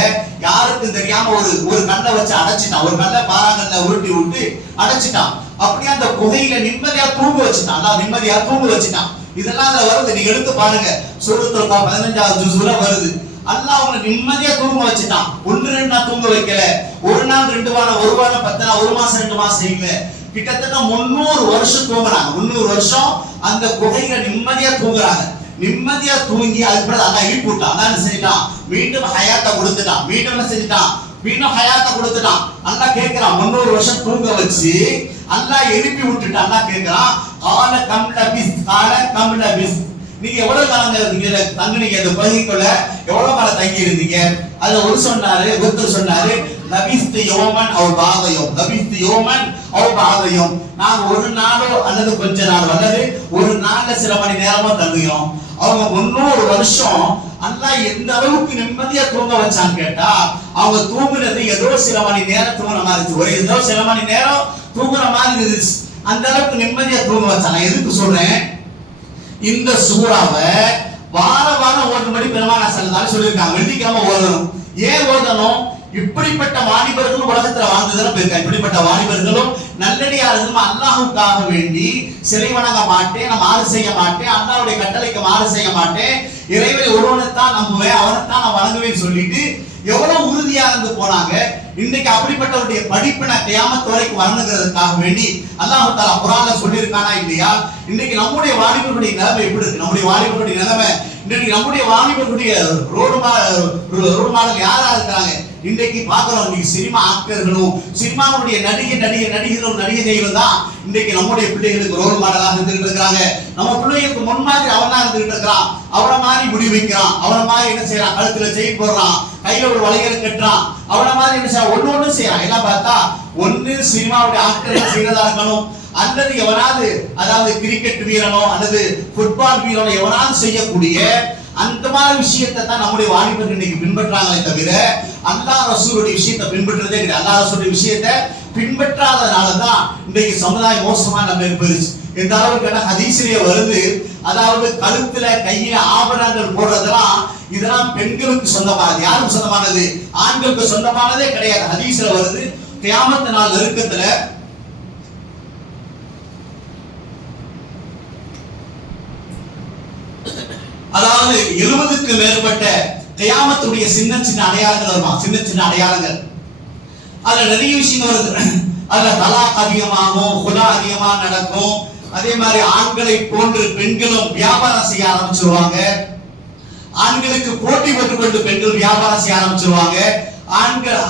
யாருக்கும் தெரியாம ஒரு கல்லை வச்சு அடைச்சிட்டான். ஒரு கல்லை பாறாங்கல்ல உருட்டி விட்டு அடைச்சிட்டான். அப்படியே அந்த குகையில நிம்மதியா தூங்க வச்சுட்டான். அல்லாஹ் நிம்மதியா தூங்க வச்சுட்டான். இதெல்லாம் அதுல வருது, நீங்க எடுத்து பாருங்க. சூரத்துல் 15வது ஜுஸ்ல வருது. அல்லாஹ் அவங்களை நிம்மதியா தூங்க வச்சுட்டான். 1-2 நாள் தூங்க வைக்கல. ஒரு நாள் 2 வாரம், ஒரு வாரம் 10 நாள், ஒரு மாசம் 2 மாசம் இல்ல, கிட்டத்தட்ட 300 வருஷம் தூங்குறாங்க. 300 வருஷம் அந்த குகையில நிம்மதியா தூங்குறாங்க. நிம்மதியா தூங்கி அதுக்கு பிறகு அல்லாஹ் எழுப்பி விட்டான். அல்லாஹ் என்ன செஞ்சிட்டான், மீண்டும் ஹயாத்தை கொடுத்துட்டான். மீண்டும் என்ன செஞ்சிட்டான், மீண்டும் ஹயாத்தை கொடுத்துட்டான். அல்லாஹ் கேட்கிறான், 300 வருஷம் தூங்க வச்சு அல்லாஹ் எழுப்பி விட்டுட்டான். அல்லாஹ் கேட்கிறான், கால கம் லபிஸ், நீங்க எவ்வளவு காலம் தங்குனீங்க இந்த குகைக்குள்ள, எவ்வளவு காலம் தங்கி இருந்தீங்க? அதுல ஒருத்தர் சொன்னாரு, லபிஸ்து யௌமன் அவ் பாதயம், லபிஸ்து யௌமன் அவ் பாதயம், நாங்க ஒரு நாளோ அல்லது கொஞ்ச நாள் அல்லது ஒரு நாள்ல சில மணி நேரமோ தங்குகிறோம். அவங்க 300 வருஷம் அல்லாஹ் எந்த அளவுக்கு நிம்மதியா தூங்க வச்சான்னு கேட்டா, அவங்க தூங்குனது ஏதோ சில மணி நேரம் தூங்குற மாதிரி இருந்துச்சு, ஒரு ஏதோ சில மணி நேரம் தூங்குற மாதிரி இருந்துச்சு. அந்த அளவுக்கு நிம்மதியா தூங்க வச்சாங்க. எதுக்கு சொல்றேன், இந்த சூறாவை வாரம் ஓடும்படி பெருமானார் ஸல்லல்லாஹு அலைஹி சொல்லியிருக்காங்க. வெள்ளிக்கிழமை ஓதணும். ஏன் ஓதணும்? இப்படிப்பட்ட வாலிபர்களும் உலகத்துல வாழ்ந்துதான் போயிருக்காங்க. இப்படிப்பட்ட வாலிபர்களும் நல்லடியார்களும் அல்லாஹ்வுக்காக வேண்டி சிலை வணங்க மாட்டேன், நான் மாறு செய்ய மாட்டேன், அல்லாஹ்வுடைய கட்டளைக்கு மாறு செய்ய மாட்டேன், இறைவனை ஒருவனைத்தான் நம்புவேன், அவனைத்தான் நான் வணங்குவேன் சொல்லிட்டு எவ்வளவு உறுதியா இருந்து போனாங்க. இன்னைக்கு அப்படிப்பட்டவருடைய படிப்பினை கியாமத் வரைக்கும் வரணுங்கிறதுக்காக வேண்டி அல்லாஹ் தஆலா குர்ஆன்ல சொல்லியிருக்கானா இல்லையா? இன்னைக்கு நம்முடைய வாலிபர்களுடைய நிலைமை எப்படி இருக்கு? நம்முடைய வாலிபர்களுடைய நிலைமை இன்னைக்கு நம்முடைய வாலிபர்களுடைய ரோல் மாடல் யாரா இருக்கிறாங்க? இன்றைக்கு பார்க்கிறோம், இன்னைக்கு சினிமா ஆக்டர்களும் சினிமாவுடைய நடிகைகளும் தான் இன்றைக்கு நம்முடைய பிள்ளைகளுக்கு ரோல் மாடலாக இருந்துகிட்டு இருக்காங்க. நம்ம பிள்ளைகளுக்கு முன்மாதிரி அவனா இருந்துகிட்டு இருக்கிறான். அவனை மாதிரி முடி வைக்கிறான், அவனை மாதிரி என்ன செய்யறான், கழுத்துல செயின் போடுறான், கையில ஒரு வளையலை கட்டுறான், அவனை மாதிரி என்ன செய்யறான், ஒண்ணு செய்யறான். எல்லாம் பார்த்தா ஒண்ணு சினிமாவுடைய ஆக்டர்கள் செய்யறதா இருக்கணும், அல்லது எவனாவது, அதாவது கிரிக்கெட் வீரனோ அல்லது ஃபுட்பால் வீரனோ எவனாவது செய்யக்கூடிய அந்த மாதிரி விஷயத்தை தான் நம்முடைய வாலிபர்கள் இன்னைக்கு பின்பற்றாங்களே தவிர அல்லாஹ் ரசூலுடைய விஷயத்தை பின்பற்றதே கிடையாது. அல்லாஹ் ரசூலுடைய விஷயத்தை பின்பற்றாதனால தான் இன்றைக்கு சமுதாயம் மோசமா நம்ம போயிருச்சு. எந்த அளவுக்கு ஹதீஸ்லயே வருது, அதாவது கழுத்துல கையில ஆபரணங்கள் போடுறதெல்லாம் இதெல்லாம் பெண்களுக்கு சொந்தமானது, யாருக்கு சொந்தமானது? ஆண்களுக்கு சொந்தமானதே கிடையாது. ஹதீஸ்ல வருது, கியாமத் நாள் நெருக்கத்துல அதாவது 70க்கு மேற்பட்ட கியாமத்துடைய சின்ன சின்ன அடையாளங்கள் வருமா, சின்ன சின்ன அடையாளங்கள். அதுல நிறைய விஷயம் வருது. அதுல தலாக் அதிகமாகும், குலா அதிகமா நடக்கும். அதே மாதிரி ஆண்களை போன்று பெண்களும் வியாபாரம் செய்ய ஆரம்பிச்சிருவாங்க. ஆண்களுக்கு போட்டி போட்டுக்கொண்டு பெண்கள் வியாபாரம் செய்ய ஆரம்பிச்சிருவாங்க.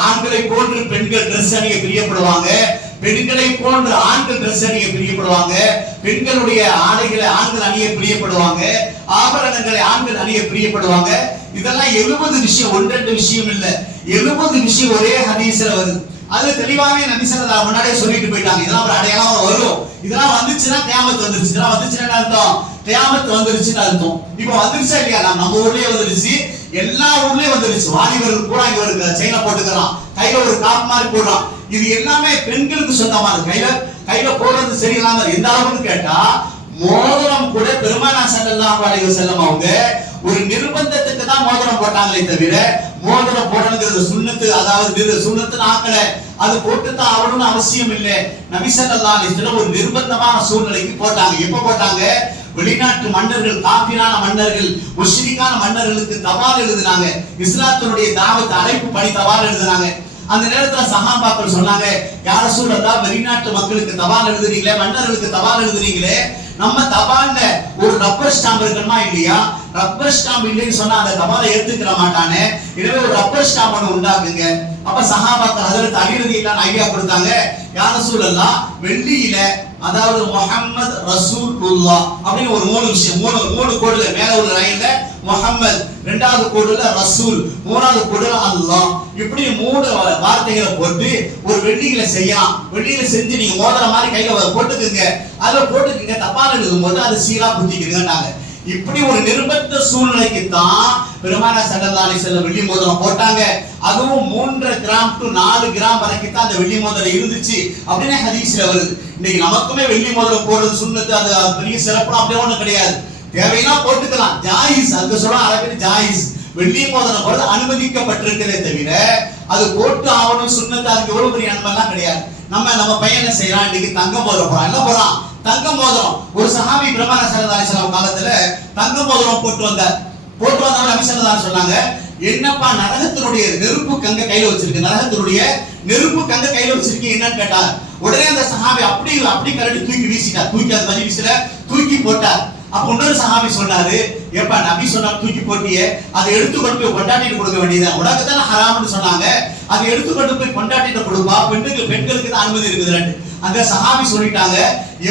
ஆண்களை போன்று பெண்கள் ட்ரெஸ் அணிய பிரியப்படுவாங்க, பெண்களை போன்று ஆண்கள் ட்ரெஸ் அணிய பிரியப்படுவாங்க, பெண்களுடைய ஆடைகளை ஆண்கள் அணிய பிரியப்படுவாங்க, ஆபரணங்களை ஆண்கள் அணிய பிரியப்படுவாங்க. இதெல்லாம் 70 விஷயம், 1-2 விஷயம் இல்ல, 70 விஷயம் ஒரே ஹதீஸ்ல வருது. அது தெளிவாவே நபி ஸல்லல்லாஹு முன்னாடியே சொல்லிட்டு போயிட்டாங்க. இதெல்லாம் ஒரு அடையாளம் வரும், இதெல்லாம் வந்துச்சுன்னா கியாமத் வந்துருச்சு, இதெல்லாம் வந்துச்சுன்னா அர்த்தம் கியாமத் வந்துருச்சுன்னு அர்த்தம். இப்போ வந்துருச்சா இல்லையா? நம்ம ஊர்லயே வந்துருச்சு, எல்லா ஊர்லயும் வந்துருச்சு. வாலிபர்கள் கூட இங்க ஒரு செயினை போட்டுக்கிறான், கையில ஒரு காப் மாதிரி போடுறான். இது எல்லாமே பெண்களுக்கு சொந்தமானது. கையில போடுறது சரியில்லாம எந்த அளவுன்னு கேட்டா, மோதிரம் கூட பெருமானார் ஸல்லல்லாஹு அலைஹி வஸல்லம் அவங்க ஒரு நிர்பந்தத்துக்கு தான் தான் மோதிரம் போட்டாங்களே தவிர மோதிரம் போடணுங்கிறது சுன்னத்து, அதாவது சுன்னத்து ஆக்கல, அது போட்டு தான் ஆகணும்னு அவசியம் இல்லை. நபி ஸல்லல்லாஹு அலைஹி வஸல்லம் ஒரு நிர்பந்தமான சூழ்நிலைக்கு போட்டாங்க. எப்ப போட்டாங்க? வெளிநாட்டு மன்னர்கள், காபிரான மன்னர்கள், முஷ்ரிக்கான மன்னர்களுக்கு தபால் எழுதினாங்க. இஸ்லாத்தினுடைய தாவத் அழைப்பு பணி தபால் எழுதினாங்க. அந்த நேரத்துல சஹாபாக்கள் சொன்னாங்க, யா ரசூலல்லாஹ், வெளிநாட்டு மக்களுக்கு தபால் எழுதுறீங்களே, மன்னர்களுக்கு தபால் எழுதுறீங்களே, நம்ம தபால்ல ஒரு ரப்பர் ஸ்டாம்ப் இருக்கணுமா இல்லையா? ரப்பர் ஸ்டாம்ப் இல்லைன்னு சொன்னா அந்த தபாலை ஏத்துக்கிற மாட்டானே, எனவே ஒரு ரப்பர் ஸ்டாம்ப் ஒன்று உண்டாக்குங்க. அப்ப சஹாபாக்கள் ஹஜ்ரத் அலி ரலியல்லாஹு ஐடியா கொடுத்தாங்க, யா ரசூலல்லாஹ், வெள்ளியில அதாவது முஹம்மது ரசூலுல்லாஹ் அப்படின்னு ஒரு மூணு கோடுல மேல ஒரு லைன்ல முஹம்மது, இரண்டாவது கோடுல ரசூல், மூணாவது கோடுல அல்லாஹ், இப்படி 3 வார்த்தைகளை போட்டு ஒரு வெள்ளியில செய்யலாம். வெள்ளியில செஞ்சு நீங்க மோதிர மாதிரி கையில போட்டுக்குங்க, அதுல போட்டுக்குங்க, தபால் எழுதும் போது அது சீரா குத்திக்கிறீங்கன்னாங்க. இப்படி ஒரு நிர்பந்த சூழ்நிலைக்கு தான் பெருமானார் ஸல்லல்லாஹு அலைஹி வஸல்லம் வெள்ளி மோதிரம் போட்டாங்க. அதுவும் 3 கிராம் டு 4 கிராம் வரைக்கும் தான் அந்த வெள்ளி மோதிரம் இருந்துச்சு அப்படின்னு ஹதீஸ்ல வருது. இன்னைக்கு நமக்குமே வெள்ளி மோதிரம் போடுறது சுன்னத்து, அது பெரிய சிறப்புனா அப்படியே ஒண்ணும் கிடையாது. தேவைன்னா போட்டுக்கலாம், ஜாயிஸ், அதுக்கு சொல்ல அரபில ஜாயிஸ். வெள்ளி மோதிரம் போடுறது அனுமதிக்கப்பட்டிருக்கிறதே தவிர அது போட்டு ஆகணும் சுன்னத்து, அதுக்கு எவ்வளவு பெரிய நன்மைலாம் கிடையாது. நம்ம பையன் என்ன செய்யறான், இன்னைக்கு தங்க மோதிரம் போறான், என்ன போறான், தங்க மோதிரம். ஒரு சஹாபி பெருமானார் ஸல்லல்லாஹு அலைஹி வஸல்லம் காலத்துல தங்க மோதிரம் போட்டு வந்தவங்க நபி ஸல்லல்லாஹு சொன்னாங்க, என்னப்பா நரகத்தினுடைய நெருப்பு கங்க கையில வச்சிருக்கு, நரகத்தினுடைய நெருப்பு கங்க கையில வச்சிருக்கீங்க என்னன்னு கேட்டார். உடனே அந்த சஹாபி அப்படி கரடி தூக்கி வீசிட்டார், தூக்கி அந்த மஜ்லிஸ்ல தூக்கி போட்டார். அப்ப இன்னொரு சஹாபி சொன்னாரு, ஏப்பா நபி சொன்னா தூக்கி போட்டியே, அதை எடுத்து கொண்டு போய் கொண்டாட்டிட்டு கொடுக்க வேண்டியது, உனக்கு தானே ஹராம்னு சொன்னாங்க, அதை எடுத்து கொண்டு போய் கொண்டாட்டிட்டு கொடுப்பா, பெண்களுக்கு தான் அனுமதி இருக்குது. அந்த சஹாபி சொல்லிட்டாங்க,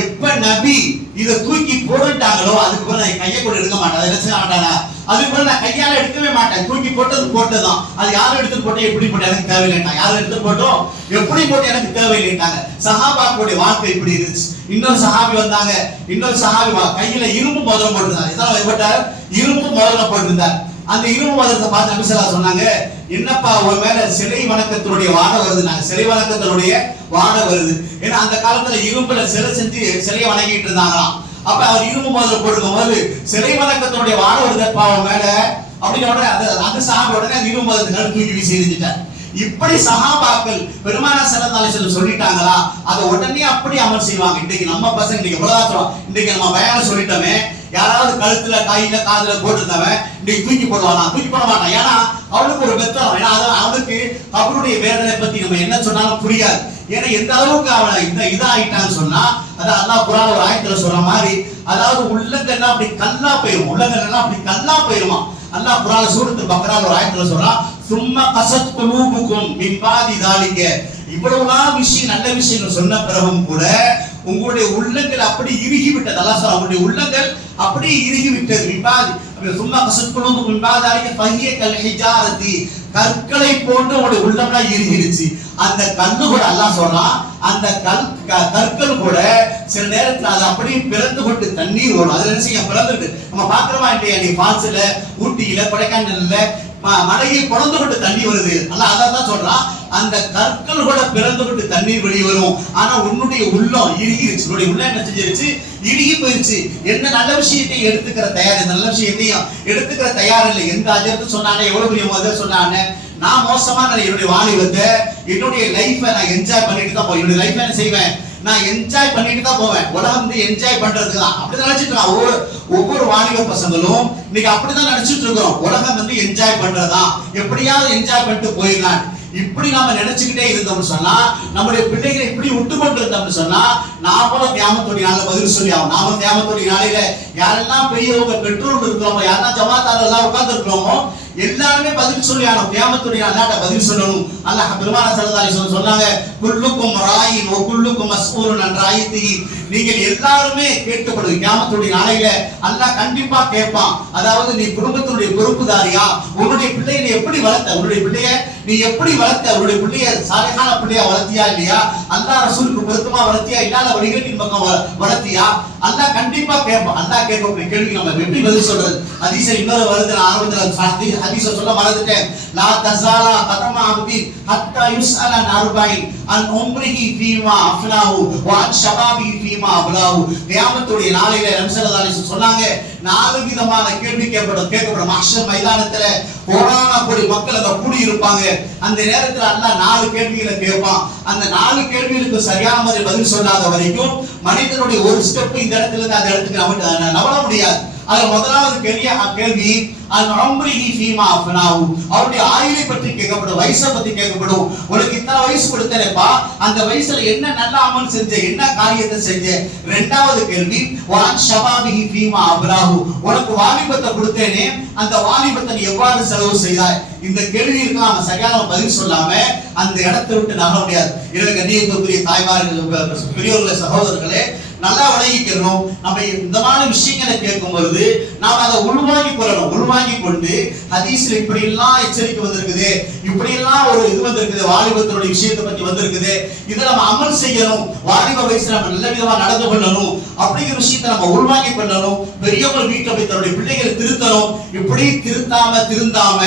எப்ப நபி இதை தூக்கி போட்டுட்டாங்களோ அதுக்கு பிறகு நான் கையை கூட எடுக்க மாட்டேன், அதை எடுக்க மாட்டானா, அதுக்கு பிறகு நான் கையால எடுக்கவே மாட்டேன், தூக்கி போட்டதுதான், அது யாரும் எடுத்து போட்டு எப்படி போட்டு எனக்கு தேவையில்லைட்டாங்க, யாரும் எடுத்து போட்டோம் எப்படி போட்டு எனக்கு தேவையில்லைட்டாங்க. சஹாபாக்களுடைய வாழ்க்கை இப்படி இருந்துச்சு. இன்னொரு சஹாபி வந்தாங்க, இன்னொரு சஹாபி கையில இரும்பு மோதிரம் போட்டிருந்தார். இதான் இரும்பு மோதிரம் போட்டிருந்தார். அந்த இரும்பு மோதிரத்தை பார்த்து நபி ஸல்லல்லாஹு சொன்னாங்க, என்னப்பா உன் மேல சிலை வணக்கத்தினுடைய வாடை வருது, நாங்க சிலை வணக்கத்தினுடைய வாடை வருது. ஏன்னா அந்த காலத்துல இரும்புல சிலை செஞ்சு சிலையை வணங்கிட்டு இருந்தாங்களாம். அப்ப அவர் இரும்பு மோதிரம் போட்டுக்கும் போது சிலை வணக்கத்தினுடைய வாடை வருதுப்பா உன் மேல அப்படின்னு உடனே அந்த சஹாபி உடனே அந்த இரும்பு மோதிரத்தை தூக்கி வீசி எறிஞ்சிட்டார். இப்படி சஹாபாக்கள் பெருமானார் ஸல்லல்லாஹு அலைஹி வஸல்லம் சொல்லிட்டாங்களா, அதை உடனே அப்படி அமல் செய்வாங்க. இன்னைக்கு நம்ம பசங்க இன்னைக்கு எவ்வளவு இன்னைக்கு நம்ம பயான சொல்லிட்டோமே, யாராவது கழுத்துல கையில காதுல போட்டுருந்தவன் இன்னைக்கு தூக்கி போடுவானா, தூக்கி போட மாட்டான். ஏன்னா அவனுக்கு ஒரு வெத்தம், ஏன்னா அவனுக்கு அவனுடைய வேதனை பத்தி நம்ம என்ன சொன்னாலும் புரியாது. ஏன்னா எந்த அளவுக்கு அவனை இதாயிட்டான்னு சொன்னா, அதான் அல்லாஹ் குர்ஆன்ல ஒரு ஆயத்துல சொல்ற மாதிரி, அதாவது உள்ளங்கள்லாம் அப்படி கல்லா போயிரும், உள்ளங்கள்லாம் அப்படி கல்லா போயிருமா. அல்லாஹ் குர்ஆன்ல சூரத்துல் பக்ரால ஒரு ஆயத்துல சொல்றான், சும்மா கஸத் குலூபுக்கும் மின் பாதி தாலிக, இவ்வளவுலாம் விஷயம் நல்ல விஷயங்கள் சொன்ன பிறகும் கூட உங்களுடைய உள்ளங்கள் அப்படி இறுகி விட்டது. அல்லாஹ் சொல்றான், உங்களுடைய உள்ளங்கள் அப்படி இறுகி விட்டது. மின்பாதி சும்மா கஸத் குலூபுக்கும் மின் பாதி தாலிக ஃபஹிய கல் ஹிஜாரதி, கற்களை போன்று உங்களுடைய உள்ளம்லாம் இறுகிருச்சு. அந்த கல்லு கூட அல்லாஹ் சொல்றான், அந்த கற்கள் கூட சில நேரத்துல அது அப்படியே பிறந்து கொண்டு தண்ணீர் வரும். அதுல என்ன செய்ய பிறந்துட்டு நம்ம பாக்குறோமா இல்லையா, நீ ஃபால்ஸ்ல, ஊட்டியில, கொடைக்கானல்ல மலையை பிறந்து கொண்டு தண்ணி வருது. அல்லாஹ் அதான் சொல்றான், அந்த கற்கள் கூட பிறந்து கொண்டு தண்ணீர் வெளியே வரும். ஆனா உன்னுடைய உள்ளம் இறுகிருச்சு, உன்னுடைய உள்ளம் என்ன செஞ்சிருச்சு, இறுகி போயிருச்சு. என்ன நல்ல விஷயத்தை எடுத்துக்கிற தயார், நல்ல விஷயத்தையும் எடுத்துக்கிற தயார் இல்லை. எந்த அஜர்த்து சொன்னானே, எவ்வளவு பெரிய முதல் சொன்னானே, நான் மோசமான என்னுடைய வாலிபத்தை, என்னுடைய லைஃபை நான் என்ஜாய் பண்ணிட்டு தான் போவேன். என்னுடைய லைஃபை என்ன செய்வேன், நான் என்ஜாய் பண்ணிட்டு தான் போவேன். உலகம் வந்து என்ஜாய் பண்றதுக்கு தான் அப்படி நினைச்சிட்டு இருக்கோம். ஒவ்வொரு வாலிப பசங்களும் இன்னைக்கு அப்படிதான் நினைச்சிட்டு இருக்கிறோம். உலகம் வந்து என்ஜாய் பண்றதா, எப்படியாவது என்ஜாய் பண்ணிட்டு போயிடலாம். இப்படி நாம நினைச்சுக்கிட்டே இருந்தோம்னு சொன்னா, நம்முடைய பிள்ளைகளை இப்படி விட்டு கொண்டு இருந்தோம்னு சொன்னா, நாமளும் கியாமத்துடைய நாளில பதில் சொல்லி ஆகும். நாமளும் கியாமத்துடைய நாளில யாரெல்லாம் பெரியவங்க பெற்றோர் இருக்கிறோமோ, யாரெல்லாம் ஜமாத்தார் எல்லாம் உட்கார்ந்து இருக்கிறோமோ, எல்லாருமே பதில் சொல்லி ஆகணும். கியாமத்துடைய அல்லாஹ்ட்ட பதில் சொல்லணும். அல்லாஹ் பெருமானார் ஸல்லல்லாஹு அலைஹி வஸல்லம் சொன்னாங்க, குல்லுக்கும் ராயின் வ குல்லுக்கும் மஸ்ஊலுன் அன் ராயித்திஹி, நீங்கள் எல்லாருமே கேட்கப்படுவீங்க. கியாமத்துடைய நாளையில அல்லாஹ் கண்டிப்பா கேட்பான். அதாவது நீ குடும்பத்தினுடைய பொறுப்புதாரியா, உன்னுடைய பிள்ளையை நீ எப்படி வளர்த்த, உன்னுடைய பிள்ளைய நீ எப்படி வளர்த்த, உன்னுடைய பிள்ளைய சாலிஹான பிள்ளையா வளர்த்தியா இல்லையா, அல்லாஹ் ரசூலுக்கு பொருத்தமா வளர்த்தியா, இல்லாத வழிகளின் பக்கம் வளர்த்தியா, அல்லாஹ் கண்டிப்பா கேட்பான். அல்லாஹ் கேட்கக்கூடிய கேள்விக்கு நம்ம எப்படி பதில் சொல்றது? ஹதீஸ் இன்னொரு வருது, நான் ஆரம்பத்தில் ஹதீஸ் சொல்ல மறந்துட்டேன். லா தஸாலா கதமா அப்தி ஹத்தா யுஸ்அல அன் அன் உம்ரிஹி ஃபீமா அஃப்னாஹு வ அன் ஷபாபி ஃபீமா அப்லாஹு. கியாமத்துடைய நாளையில நபி ஸல்லல்லாஹு அலைஹி வஸல்லம் சொன்னாங்க, 4 விதமான கேள்வி கேட்கப்படும். மஹ்ஷர் மைதானத்துல கோடான கோடி மக்கள் அங்க கூடி இருப்பாங்க. அந்த நேரத்துல அல்லாஹ் 4 கேள்விகளை கேட்பான். அந்த 4 கேள்விகளுக்கு சரியான முறை பதில் சொல்லாத வரைக்கும் மனிதனுடைய ஒரு ஸ்டெப் இந்த இடத்துல இருந்து அந்த இடத்துக்கு நவர முடியாது. அதுல முதலாவது கேள்வி அவருடைய ஆயுளை பற்றி கேட்கப்படும், வயசை பத்தி கேட்கப்படும். உனக்கு இத்தனை வயசு கொடுத்தேனப்பா, அந்த வயசுல என்ன நல்ல அமல் செஞ்ச, என்ன காரியத்தை செஞ்ச. இரண்டாவது கேள்வி உனக்கு வாலிபத்தை கொடுத்தேனே, அந்த வாலிபத்தை நீ எவ்வாறு செலவு செய்தாய். இந்த கேள்விக்கு நாம சரியான பதில் சொல்லாம அந்த இடத்தை விட்டு நகர முடியாது. எனவே கண்ணியத்துக்குரிய தாய்மார்கள், பெரியோர்களே, சகோதரர்களே, நல்லா விளங்கிக்கிறோம். நம்ம இந்த மாதிரி விஷயங்களை கேட்கும் பொழுது நாம் அதை உள்வாங்கி கொள்ளணும். உள்வாங்கி கொண்டு ஹதீஸ்ல இப்படி எல்லாம் எச்சரிக்கை வந்திருக்குது, இப்படி எல்லாம் ஒரு இது வந்திருக்குது, வாலிபத்தினுடைய விஷயத்தை பத்தி வந்திருக்குது, இதை நம்ம அமல் செய்யணும், வாலிப வயசுல நம்ம நல்ல விதமா நடந்து கொள்ளணும் அப்படிங்கிற விஷயத்தை நம்ம உள்வாங்கி கொள்ளணும். பெரியவங்க வீட்டை போய் தன்னுடைய பிள்ளைகளை திருத்தணும். இப்படி திருந்தாம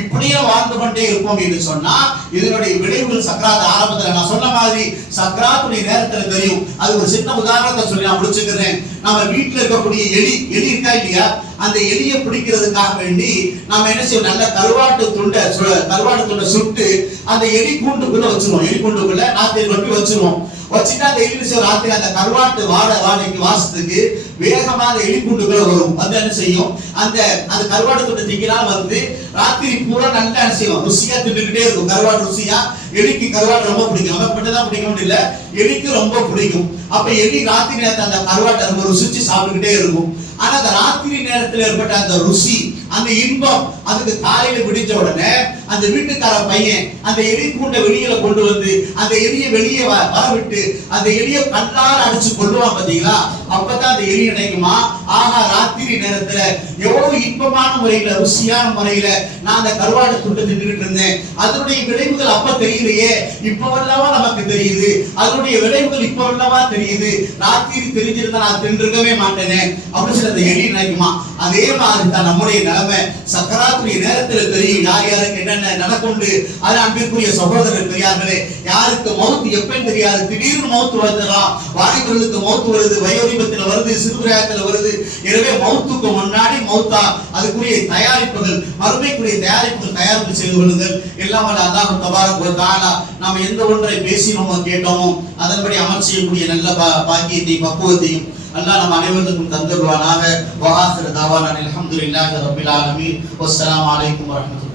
இப்படியே வாழ்ந்து கொண்டே இருப்போம் என்று சொன்னா இதனுடைய விளைவுகள் சக்கராத் ஆரம்பத்தில் நான் சொன்ன மாதிரி சக்கராத்துடைய நேரத்தில் தெரியும். அது ஒரு சின்ன உதாரணத்தை சொல்லி நான் முடிச்சுக்கிறேன். நம்ம வீட்டில் இருக்கக்கூடிய எலி இருக்கா இல்லையா, அந்த எலியை பிடிக்கிறதுக்காக வேண்டி நாம என்ன செய்வோம், நல்ல கருவாட்டு துண்டை சுட்டு அந்த எலி கூண்டுக்குள்ள வச்சிருவோம். எலி கூண்டுக்குள்ள ராத்திரி கொண்டு வச்சிருவோம். வச்சுட்டு அந்த எலி ராத்திரி அந்த கருவாட்டு வாடைக்கு வாசத்துக்கு வேகமா அந்த எலி கூண்டுக்குள்ள வரும். வந்து என்ன செய்யும், அந்த கருவாட்டு துண்டை திங்கினால் வந்து ராத்திரி பூரா நல்லா என்ன செய்வோம், ருசியா தின்னுக்கிட்டே இருக்கும். கருவாடு ருசியா, எலிக்கு கருவாடு ரொம்ப பிடிக்கும். நமக்கு மட்டும் தான் பிடிக்கும் இல்ல, எலிக்கு ரொம்ப பிடிக்கும். அப்ப எலி ராத்திரி நேரத்தில் அந்த கருவாட்டை ரொம்ப ருசிச்சு சாப்பிட்டுக்கிட்டே இருக்கும். ஆனா அந்த ராத்திரி நேரத்தில் ஏற்பட்ட அந்த ருசி, அந்த இன்பம், அதுக்கு காலையில விடிஞ்ச உடனே அந்த வீட்டுக்கார பையன் அந்த எலி கூண்டை வெளியில கொண்டு வந்து அந்த எலியை வெளியே வரவிட்டு அந்த எலியை கண்ணால் அடிச்சு கொள்ளுவான் பாத்தீங்களா. அப்பதான் அந்த எலி நினைக்குமா, ஆஹா, ராத்திரி நேரத்துல எவ்வளவு இன்பமான முறையில, ருசியான முறையில நான் அந்த கருவாடை துண்டு தின்னுட்டு இருந்தேன். அதனுடைய விளைவுகள் அப்ப தெரியலையே, இப்பவல்லவா நமக்கு தெரியுது. அதனுடைய விளைவுகள் இப்பவல்லவா தெரியுது. ராத்திரி தெரிஞ்சிருந்தா நான் தின்றுக்கவே மாட்டேனே அப்படின்னு அந்த எலி நினைக்குமா. அதே மாதிரி தான் நம்முடைய நிலைமை. சக்கராத்துடைய நேரத்தில் தெரியும் யார் யாருக்கு என்னென்ன நடக்குண்டு. அது அன்பிற்குரிய சகோதரர் பெரியார்களே, யாருக்கு மௌத்து எப்பன்னு தெரியாது. திடீர்னு மௌத்து வந்துடலாம். வாலிபர்களுக்கு மௌத்து வருது, வயோதிபத்தில் வருது, சிறுபிராயத்தில் வருது. எனவே மௌத்துக்கு முன்னாடி மௌத்தா அதுக்குரிய தயாரிப்புகள், மறுமைக்குரிய தயாரிப்புகள் தயாரிப்பு செய்து கொள்ளுங்கள். எல்லாம் வல்ல அல்லாஹ் தபாரக் வ தஆலா நாம் எந்த ஒன்றை பேசினோமோ கேட்டோமோ அதன்படி அமல் செய்யக்கூடிய நல்ல பாக்கியத்தையும் பக்குவத்தையும் அல்லாஹ் நம் அனைவருக்கும் தந்தருவானாக. வஆஹிரு தஅவானா அல்ஹம்துலில்லாஹி ரப்பில் ஆலமீன். வஸ்ஸலாமு அலைக்கும் வரஹ்மத்துல்லாஹி.